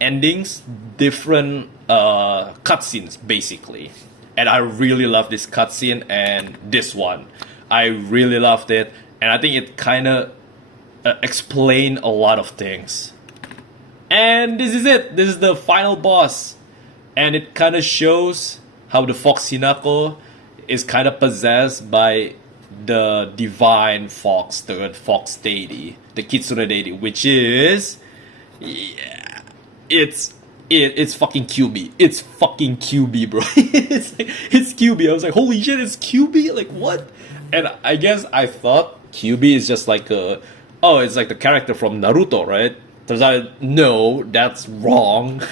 endings different cutscenes basically. And I really love this cutscene and this one. I really loved it, and I think it kind of explain a lot of things. And this is it. This is the final boss, and it kind of shows how the Fox Hinako is kind of possessed by the divine fox, the fox deity, the Kitsune deity, which is, yeah, it's fucking QB. It's fucking QB, bro. it's QB. I was like, holy shit, it's QB? Like, what? And I guess I thought QB is just like it's like the character from Naruto, right? Turns out, no, that's wrong.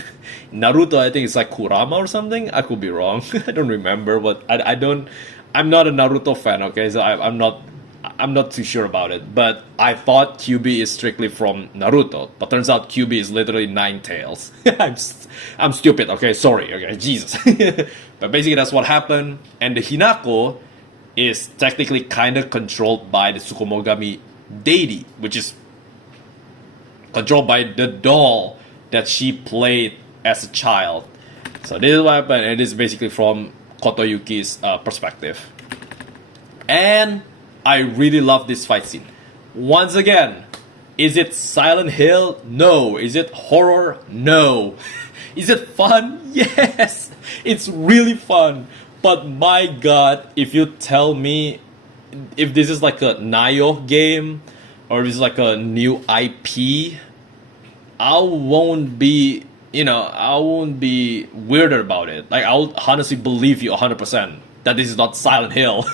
Naruto, I think it's like Kurama or something. I could be wrong. I don't remember, but I'm not a Naruto fan. Okay, so I'm not too sure about it. But I thought QB is strictly from Naruto, but turns out QB is literally Nine Tails. I'm stupid. Okay, sorry. Okay, Jesus. But basically, that's what happened. And the Hinako is technically kind of controlled by the Tsukumogami deity, which is controlled by the doll that she played as a child. So this is what happened, and it is basically from Kotoyuki's perspective. And I really love this fight scene. Once again, is it Silent Hill? No. Is it horror? No. Is it fun? Yes. It's really fun. But my god, if you tell me if this is like a Nioh game, or if it's like a new IP, I won't be weirded about it. Like, I'll honestly believe you 100% that this is not Silent Hill.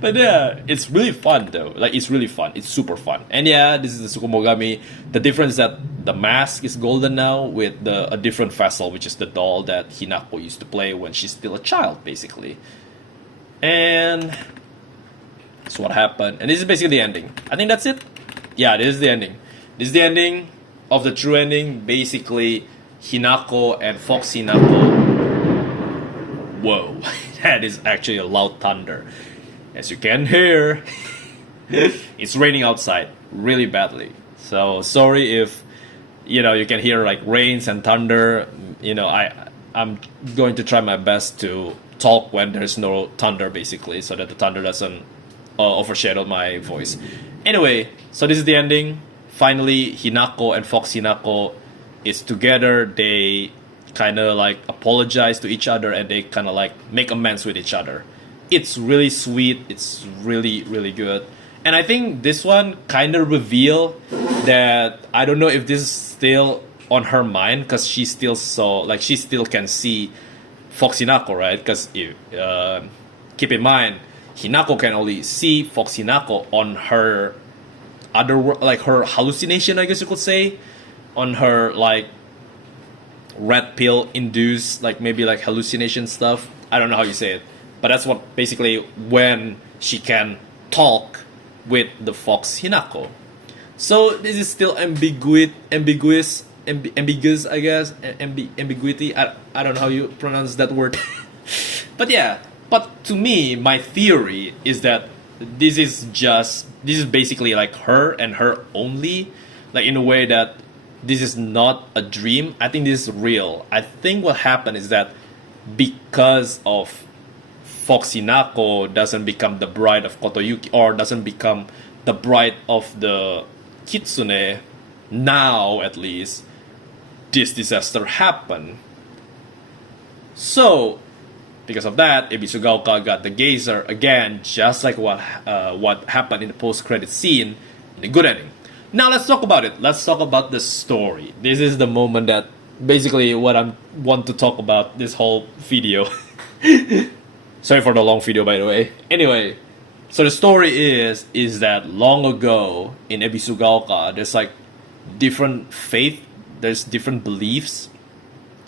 But yeah, it's really fun though. Like, it's really fun. It's super fun. And yeah, this is the Tsukumogami. The difference is that the mask is golden now with a different vessel, which is the doll that Hinako used to play when she's still a child, basically. And that's what happened. And this is basically the ending. I think that's it. Yeah, this is the ending. This is the ending of the true ending. Basically, Hinako and Fox Hinako. Whoa, that is actually a loud thunder. As you can hear, it's raining outside really badly. So sorry if you can hear like rains and thunder. I'm going to try my best to talk when there's no thunder, basically, so that the thunder doesn't overshadow my voice. Anyway, so this is the ending. Finally, Hinako and Fox Hinako is together. They kind of like apologize to each other and they kind of like make amends with each other. It's really sweet. It's really, really good. And I think this one kind of reveal that I don't know if this is still on her mind because she still saw, like, she still can see Fox Hinako, right? Because keep in mind, Hinako can only see Fox Hinako on her other, like her hallucination, I guess you could say, on her like red pill induced, like maybe like hallucination stuff. I don't know how you say it, but that's what basically when she can talk with the Fox Hinako. So this is still ambiguous, I guess, ambiguity. I don't know how you pronounce that word, but yeah. But to me, my theory is that this is basically like her and her only, like in a way that this is not a dream. I think this is real. I think what happened is that because of Fox Hinako doesn't become the bride of Kotoyuki or doesn't become the bride of the Kitsune, now at least, this disaster happened. So, because of that, Ebisugaoka got the Geyser again, just like what happened in the post-credit scene in the good ending. Now let's talk about it. Let's talk about the story. This is the moment that basically what I want to talk about this whole video. Sorry for the long video, by the way. Anyway, so the story is that long ago in Ebisugaoka, there's like different faith, there's different beliefs.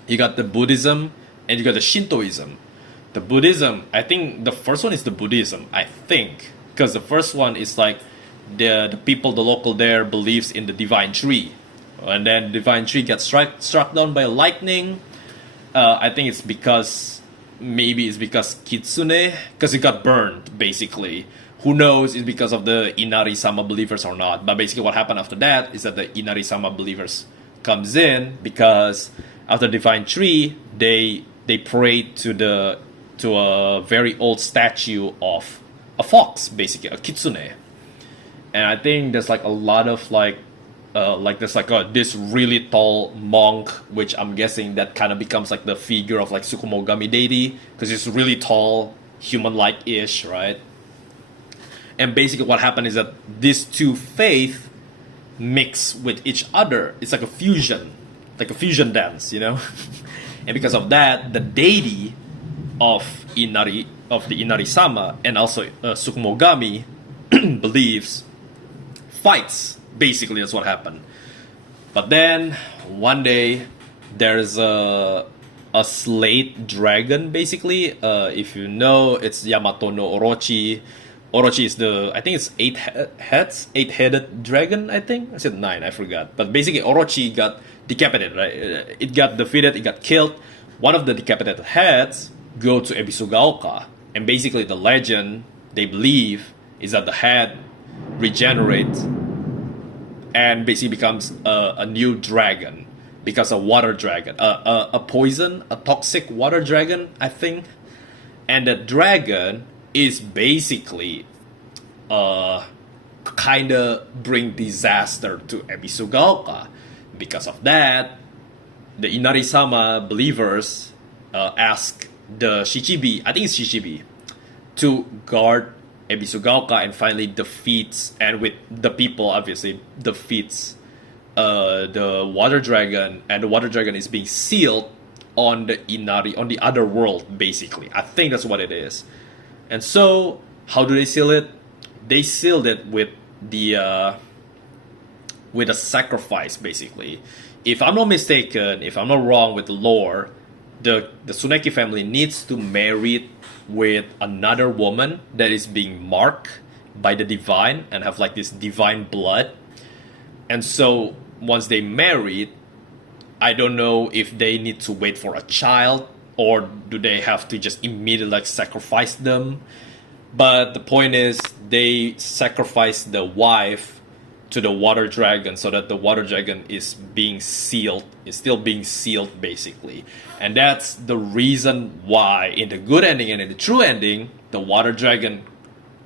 You got the Buddhism and you got the Shintoism. The Buddhism, I think the first one is the Buddhism, I think. Because the first one is like the people, the local there believes in the divine tree. And then the divine tree gets struck down by lightning. I think it's because, maybe it's because Kitsune, because it got burned, basically. Who knows, it's because of the Inari-sama believers or not. But basically what happened after that is that the Inari-sama believers comes in because after the divine tree, they prayed to a very old statue of a fox, basically, a kitsune. And I think there's like a lot of like there's like this really tall monk, which I'm guessing that kind of becomes like the figure of like Tsukumogami deity, because it's really tall, human-like-ish, right? And basically what happened is that these two faiths mix with each other. It's like a fusion dance, you know? And because of that, the deity of the Inari-sama and also Tsukumogami believes fights. Basically, that's what happened. But then one day there's a slate dragon. Basically, if you know, it's Yamato no Orochi. Orochi is I think it's 8-headed dragon. I think I said 9. I forgot. But basically, Orochi got decapitated. Right? It got defeated. It got killed. One of the decapitated heads go to Ebisugaoka, and basically the legend they believe is that the head regenerates and basically becomes a new dragon, because a water dragon, a toxic water dragon, I think. And the dragon is basically kind of bring disaster to Ebisugaoka. Because of that, the Inari-sama believers ask the Shichibi, I think it's Shichibi, to guard Ebisugaoka, and finally defeats, and with the people obviously defeats the water dragon, and the water dragon is being sealed on the other world, basically. I think that's what it is. And so how do they seal it? They sealed it with a sacrifice, basically. If I'm not mistaken, if I'm not wrong with the lore, the Tsuneki family needs to marry with another woman that is being marked by the divine and have like this divine blood. And so once they married, I don't know if they need to wait for a child or do they have to just immediately like sacrifice them. But the point is, they sacrifice the wife to the water dragon, so that the water dragon is still being sealed basically. And that's the reason why in the good ending and in the true ending, the water dragon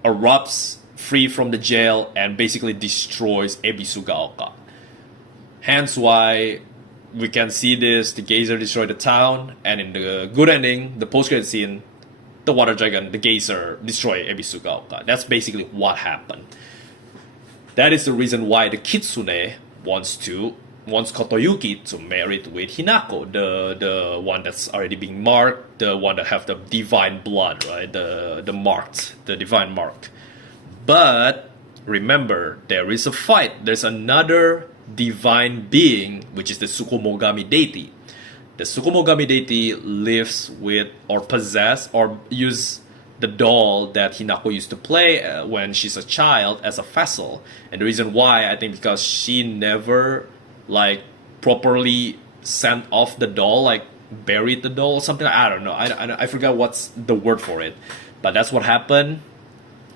erupts free from the jail and basically destroys Ebisugaoka. Hence why we can see this, the geyser destroy the town, and in the good ending, the post-credit scene, the water dragon, the geyser, destroy Ebisugaoka. That's basically what happened. That is the reason why the kitsune wants Kotoyuki to marry with Hinako, the one that's already being marked, the one that have the divine blood, right? The divine mark. But remember, there is a fight. There's another divine being, which is the Tsukumogami deity. The Tsukumogami deity lives with or possess or use the doll that Hinako used to play when she's a child as a vessel. And the reason why, I think because she never like properly sent off the doll, like buried the doll or something. I don't know. I forgot what's the word for it. But that's what happened.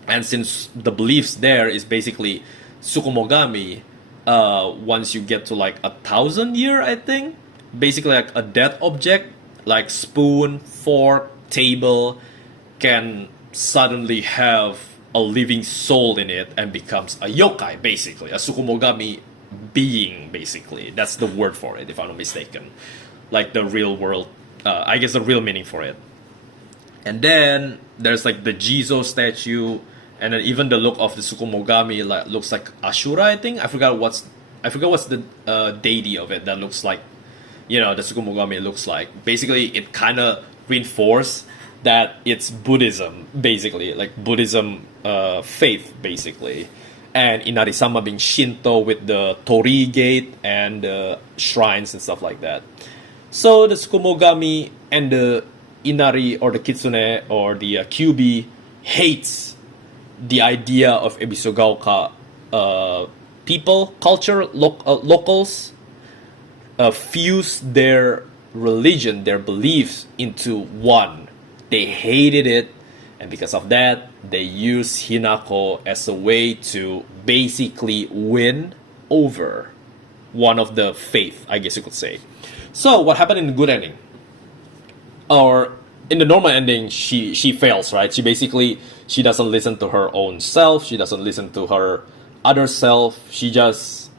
And since the beliefs there is basically Tsukumogami, once you get to like 1,000 year, I think, basically like a dead object, like spoon, fork, table, can suddenly have a living soul in it and becomes a yokai, basically, a Tsukumogami being, basically. That's the word for it, if I'm not mistaken. Like the real world, I guess the real meaning for it. And then there's like the Jizo statue, and then even the look of the Tsukumogami like looks like Ashura, I think. I forgot what's the deity of it that looks like, the Tsukumogami looks like. Basically, it kind of reinforced that it's Buddhism, basically, like Buddhism faith, basically. And Inari-sama being Shinto with the Torii gate and shrines and stuff like that. So the Tsukumogami and the Inari or the Kitsune or the Kyubi hates the idea of Ebisugaoka people, culture, locals fuse their religion, their beliefs into one. They hated it, and because of that, they used Hinako as a way to basically win over one of the faith, I guess you could say. So what happened in the good ending? Or in the normal ending, she fails, right? She doesn't listen to her own self. She doesn't listen to her other self. She just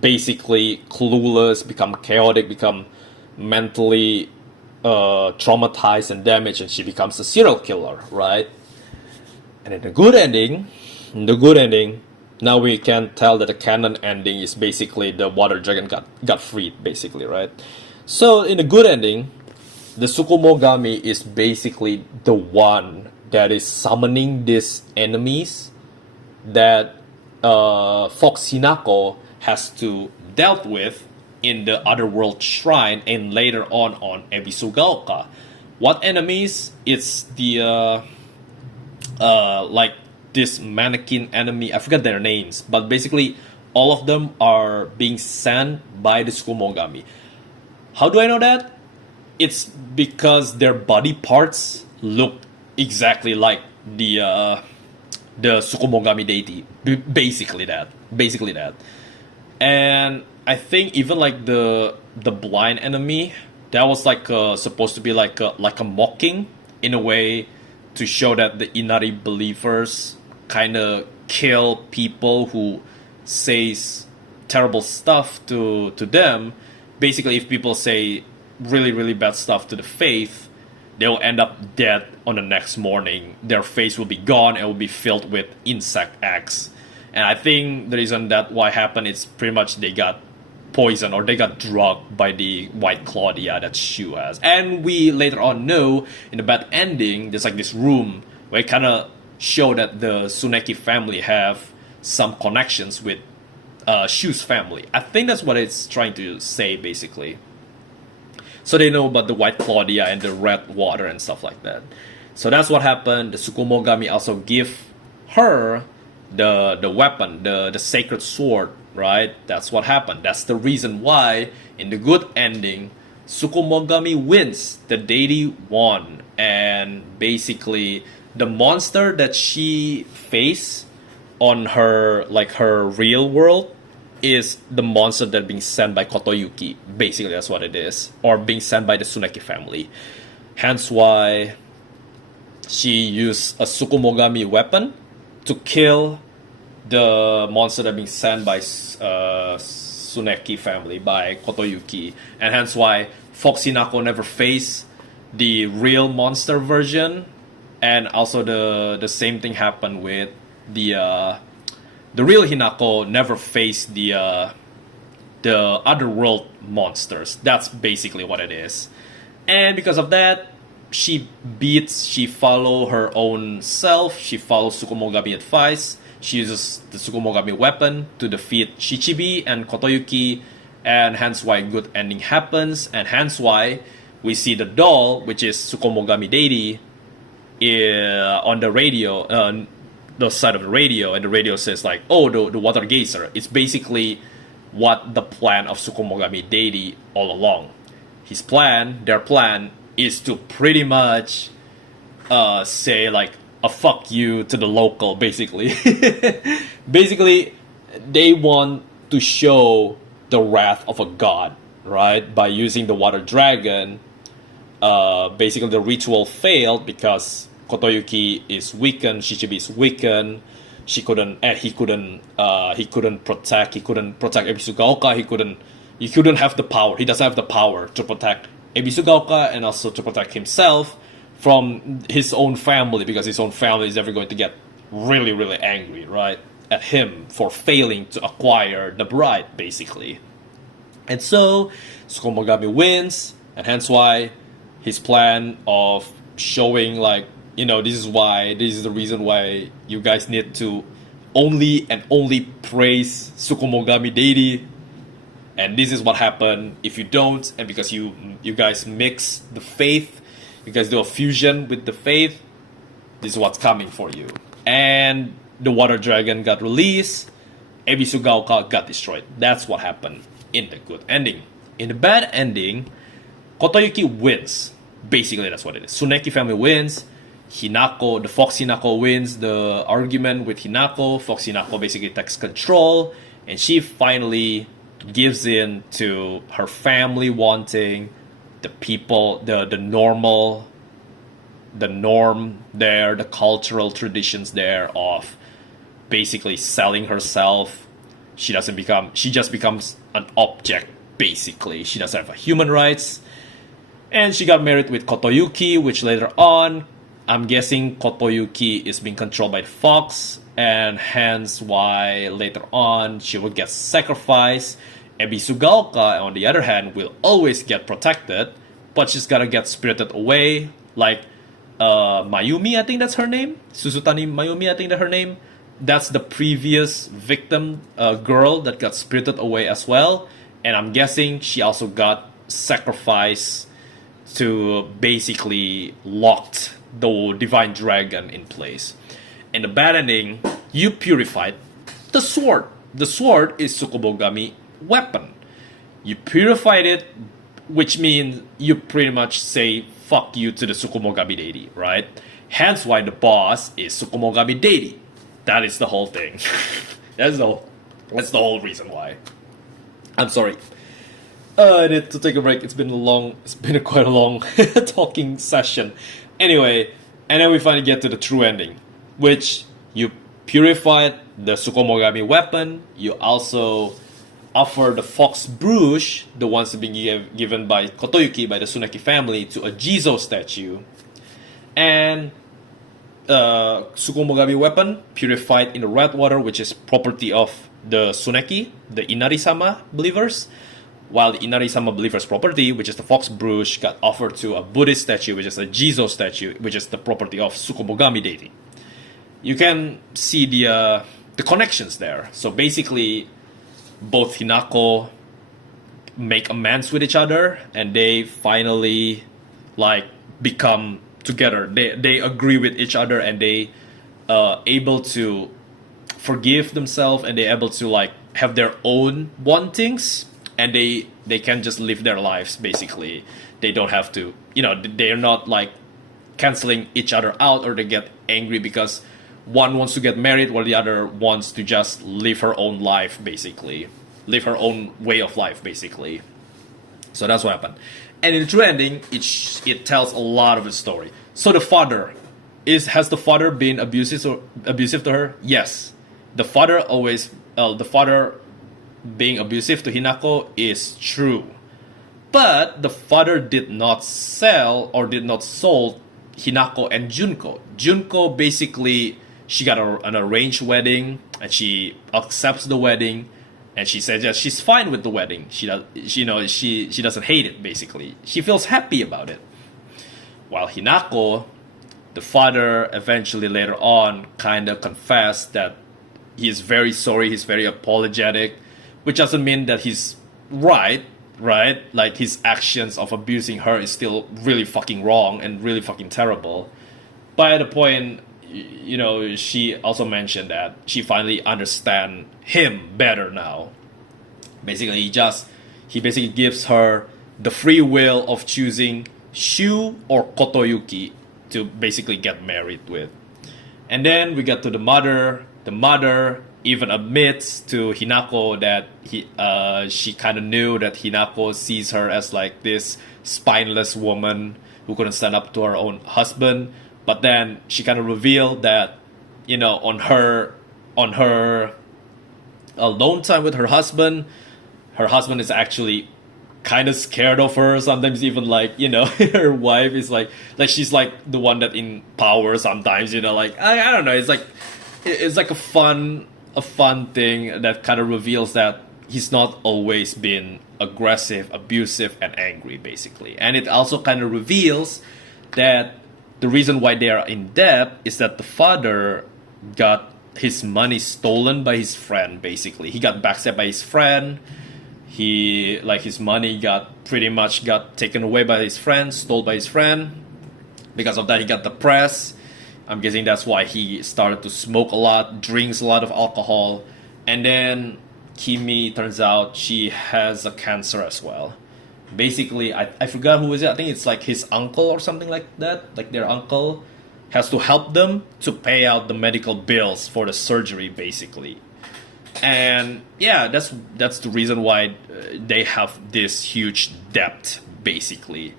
basically clueless, become chaotic, become mentally traumatized and damaged, and she becomes a serial killer, right? And in the good ending, now we can tell that the canon ending is basically the water dragon got freed, basically, right? So in the good ending, the Tsukumogami is basically the one that is summoning these enemies that Fox Hinako has to dealt with in the Otherworld Shrine and later on Ebisugaoka. What enemies? It's the like this mannequin enemy. I forgot their names, but basically all of them are being sent by the Tsukumogami. How do I know that? It's because their body parts look exactly like the Tsukumogami deity. Basically that. And I think even like the blind enemy, that was like supposed to be like a mocking in a way to show that the Inari believers kind of kill people who says terrible stuff to them. Basically, if people say really, really bad stuff to the faith, they'll end up dead on the next morning. Their face will be gone and will be filled with insect eggs. And I think the reason that why happened is pretty much they got poisoned or they got drugged by the White Claudia that Shu has. And we later on know in the bad ending, there's like this room where it kind of show that the Tsuneki family have some connections with Shu's family. I think that's what it's trying to say, basically. So they know about the White Claudia and the red water and stuff like that. So that's what happened. The Tsukumogami also give her the weapon, the sacred sword, right? That's what happened. That's the reason why in the good ending, Tsukumogami wins. The deity won. And basically, the monster that she faced on her like her real world is the monster that being sent by Kotoyuki. Basically, that's what it is, or being sent by the Tsuneki family. Hence why she used a Tsukumogami weapon to kill the monster that being sent by Tsuneki family by Kotoyuki, and hence why Fox Hinako never faced the real monster version, and also the same thing happened with the real Hinako never faced the other world monsters. That's basically what it is, and because of that, she follow her own self. She follows Tsukumogami advice. She uses the Tsukumogami weapon to defeat Shichibi and Kotoyuki, and hence why good ending happens, and hence why we see the doll, which is Tsukumogami deity, on the radio, the side of the radio, and the radio says like, oh, the water geyser. It's basically what the plan of Tsukumogami deity all along. Their plan, is to pretty much say like a fuck you to the local, basically. Basically, they want to show the wrath of a god, right? By using the water dragon. Basically, the ritual failed because Kotoyuki is weakened, Shichibi is weakened. He couldn't protect Ebisugaoka. He couldn't have the power. He doesn't have the power to protect Ebisugaoka and also to protect himself from his own family, because his own family is ever going to get really, really angry, right, at him for failing to acquire the bride, basically. And so Tsukumogami wins, and hence why his plan of showing like, this is the reason why you guys need to only and only praise Tsukumogami deity, and this is what happened if you don't, and because you guys mix the faith, you guys do a fusion with the faith, this is what's coming for you. And the water dragon got released, Ebisugaoka got destroyed. That's what happened in the good ending. In the bad ending, Kotoyuki wins. Basically, that's what it is. Tsuneki family wins. The Fox Hinako wins the argument with Hinako. Fox Hinako basically takes control, and she finally gives in to her family wanting, the people, the norm there, the cultural traditions there of basically selling herself. She just becomes an object, basically. She doesn't have human rights. And she got married with Kotoyuki, which later on, I'm guessing Kotoyuki is being controlled by the Fox, and hence why later on she will get sacrificed. Ebisugaoka, on the other hand, will always get protected, but she's gotta get spirited away, like Mayumi, I think that's her name. Suzutani Mayumi, I think that's her name. That's the previous victim girl that got spirited away as well, and I'm guessing she also got sacrificed to basically locked the divine dragon in place. In the bad ending, you purified the sword. The sword is Tsukumogami weapon. You purified it, which means you pretty much say fuck you to the Tsukumogami deity, right? Hence why the boss is Tsukumogami deity. That is the whole thing. That's the whole reason why. I'm sorry. I need to take a break. It's been quite a long talking session. Anyway, and then we finally get to the true ending, which you purified the Tsukumogami weapon. You also offer the Fox Brush, the ones being given by Kotoyuki, by the Tsuneki family, to a Jizo statue. And Tsukumogami weapon purified in the red water, which is property of the Tsuneki, the Inari-sama believers. While the Inari-sama believers' property, which is the Fox Brush, got offered to a Buddhist statue, which is a Jizo statue, which is the property of Tsukumogami deity. You can see the connections there. So basically, both Hinako make amends with each other, and they finally become together. They agree with each other, and they able to forgive themselves, and they're able to have their own wantings, and they can just live their lives. Basically, they don't have to. They're not canceling each other out, or they get angry because one wants to get married while the other wants to just live her own life, basically. Live her own way of life, basically. So that's what happened. And in the true ending, it tells a lot of the story. So the father, has the father been abusive to her? Yes. The father being abusive to Hinako is true. But the father did not sell or did not sold Hinako and Junko. Junko basically, she got an arranged wedding and she accepts the wedding and she says that she's fine with the wedding. She doesn't hate it, basically. She feels happy about it. While Hinako, the father eventually later on kind of confessed that he is very sorry, he's very apologetic, which doesn't mean that he's right? Like his actions of abusing her is still really fucking wrong and really fucking terrible. But at the point, she also mentioned that she finally understands him better now. Basically, he basically gives her the free will of choosing Shu or Kotoyuki to basically get married with. And then we get to the mother. The mother even admits to Hinako that she kind of knew that Hinako sees her as like this spineless woman who couldn't stand up to her own husband. But then she kind of revealed that, on her alone time with her husband is actually kind of scared of her. Sometimes even like, her wife is like she's like the one that in power sometimes, like, I don't know. It's like a fun thing that kind of reveals that he's not always been aggressive, abusive, and angry, basically. And it also kind of reveals that the reason why they are in debt is that the father got his money stolen by his friend, basically. He got backstabbed by his friend. His money got taken away by his friend, stole by his friend. Because of that, he got depressed. I'm guessing that's why he started to smoke a lot, drinks a lot of alcohol. And then Kimi, turns out she has a cancer as well. Basically, I forgot who is it. I think it's like his uncle or something like that. Like their uncle has to help them to pay out the medical bills for the surgery, basically. And yeah, that's the reason why they have this huge debt, basically.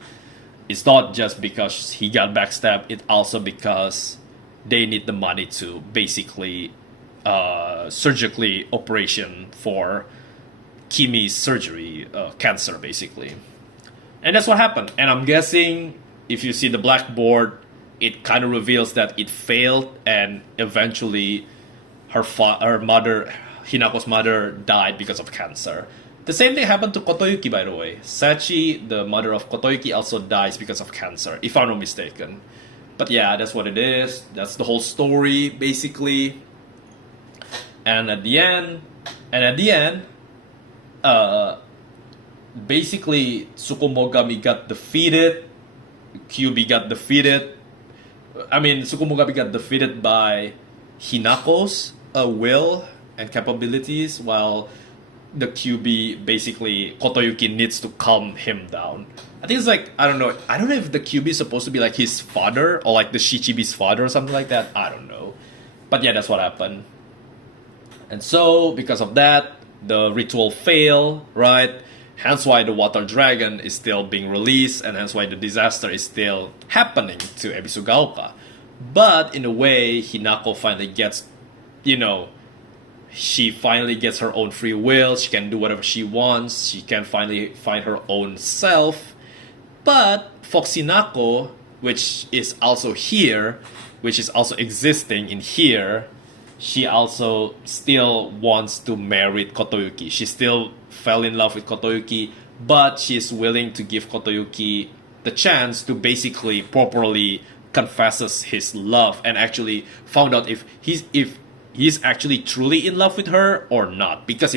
It's not just because he got backstabbed, it's also because they need the money to basically surgically operation for Kimi's surgery, cancer, basically. And that's what happened. And I'm guessing if you see the blackboard, it kind of reveals that it failed and eventually her mother, Hinako's mother, died because of cancer. The same thing happened to Kotoyuki, by the way. Sachi, the mother of Kotoyuki, also dies because of cancer, if I'm not mistaken. But yeah, that's what it is. That's the whole story, basically. And at the end, basically, Tsukumogami got defeated. Kyubi got defeated. Tsukumogami got defeated by Hinako's will and capabilities, while the QB, basically, Kotoyuki needs to calm him down. I think it's like, I don't know if the QB is supposed to be like his father, or like the Shichibi's father or something like that. I don't know. But yeah, that's what happened. And so, because of that, the ritual failed, right? Hence why the water dragon is still being released, and hence why the disaster is still happening to Ebisugaoka. But in a way, Hinako finally gets, she finally gets her own free will. She can do whatever she wants. She can finally find her own self. But Foxinako, which is also here, which is also existing in here, she also still wants to marry Kotoyuki. She still fell in love with Kotoyuki, but she's willing to give Kotoyuki the chance to basically properly confesses his love and actually found out if he's actually truly in love with her or not. Because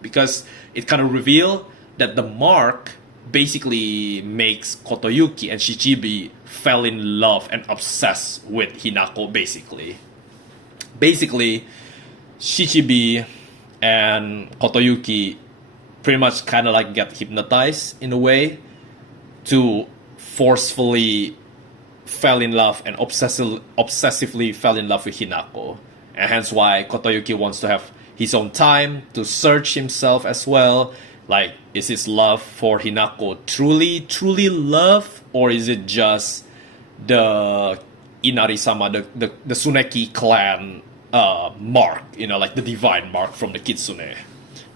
because it kind of revealed that the mark basically makes Kotoyuki and Shichibi fell in love and obsessed with Hinako, basically. Basically, Shichibi and Kotoyuki pretty much kind of like get hypnotized in a way to forcefully fell in love and obsessively fell in love with Hinako. And hence why Kotoyuki wants to have his own time to search himself as well. Like, is his love for Hinako truly love? Or is it just the Inari-sama, the Tsuneki clan mark, like the divine mark from the Kitsune,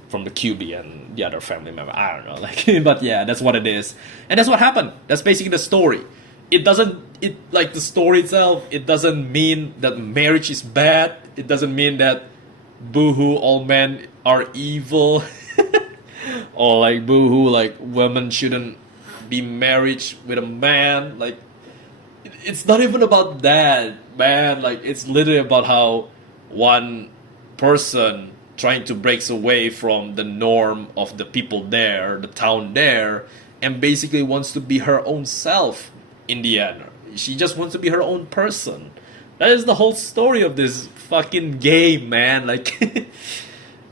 from the Kyuubi and the other family member. I don't know, but yeah, that's what it is, and that's what happened. That's basically the story. The story itself, it doesn't mean that marriage is bad. It doesn't mean that boohoo, all men are evil, or like boohoo, like women shouldn't be married with a man. Like, it's not even about that, man. Like, it's literally about how one person trying to break away from the norm of the people there, the town there, and basically wants to be her own self in the end. She just wants to be her own person. That is the whole story of this fucking game, man. Like,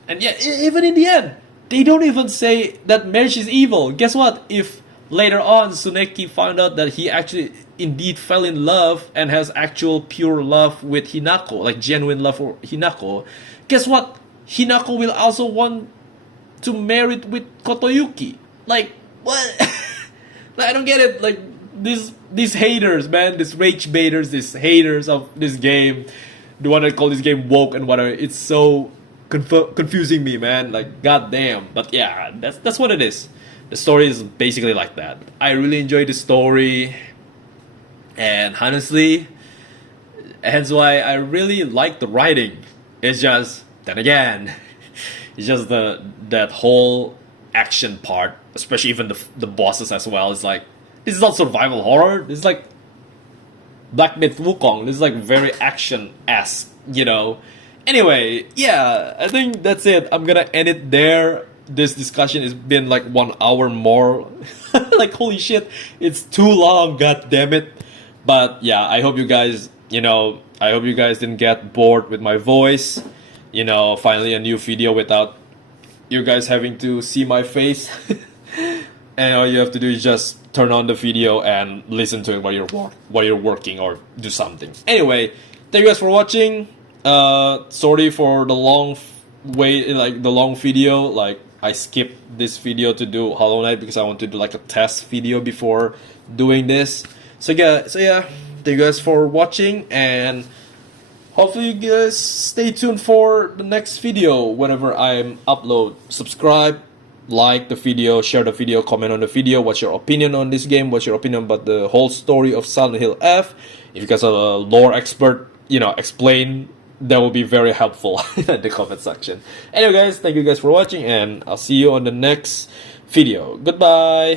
and yeah, even in the end, they don't even say that marriage is evil. Guess what? If later on Tsuneki found out that he actually indeed fell in love and has actual pure love with Hinako, like genuine love for Hinako, guess what? Hinako will also want to marry with Kotoyuki. Like, what? Like, I don't get it. Like, these haters, man, these rage baiters, these haters of this game, the one that call this game woke and whatever. It's so confusing me, man. Like, goddamn. But yeah, that's what it is. The story is basically like that. I really enjoyed the story, and honestly, hence why I really like the writing. It's just, then again, it's just that whole action part, especially even the bosses as well. It's like, this is not survival horror. This is like Black Myth Wukong. This is like very action-esque, Anyway, yeah, I think that's it. I'm gonna end it there. This discussion has been like 1 hour more. Like, holy shit, it's too long, god damn it. But yeah, I hope you guys, I hope you guys didn't get bored with my voice. Finally a new video without you guys having to see my face. And all you have to do is just turn on the video and listen to it while you're working or do something. Anyway, thank you guys for watching. Sorry for the long the long video. Like, I skipped this video to do Hollow Knight because I want to do like a test video before doing this. So yeah, thank you guys for watching, and hopefully you guys stay tuned for the next video whenever I upload. Subscribe, like the video, share the video, comment on the video. What's your opinion on this game? What's your opinion about the whole story of Silent Hill F? If you guys are a lore expert, explain. That will be very helpful in the comment section. Anyway guys, thank you guys for watching, and I'll see you on the next video. Goodbye!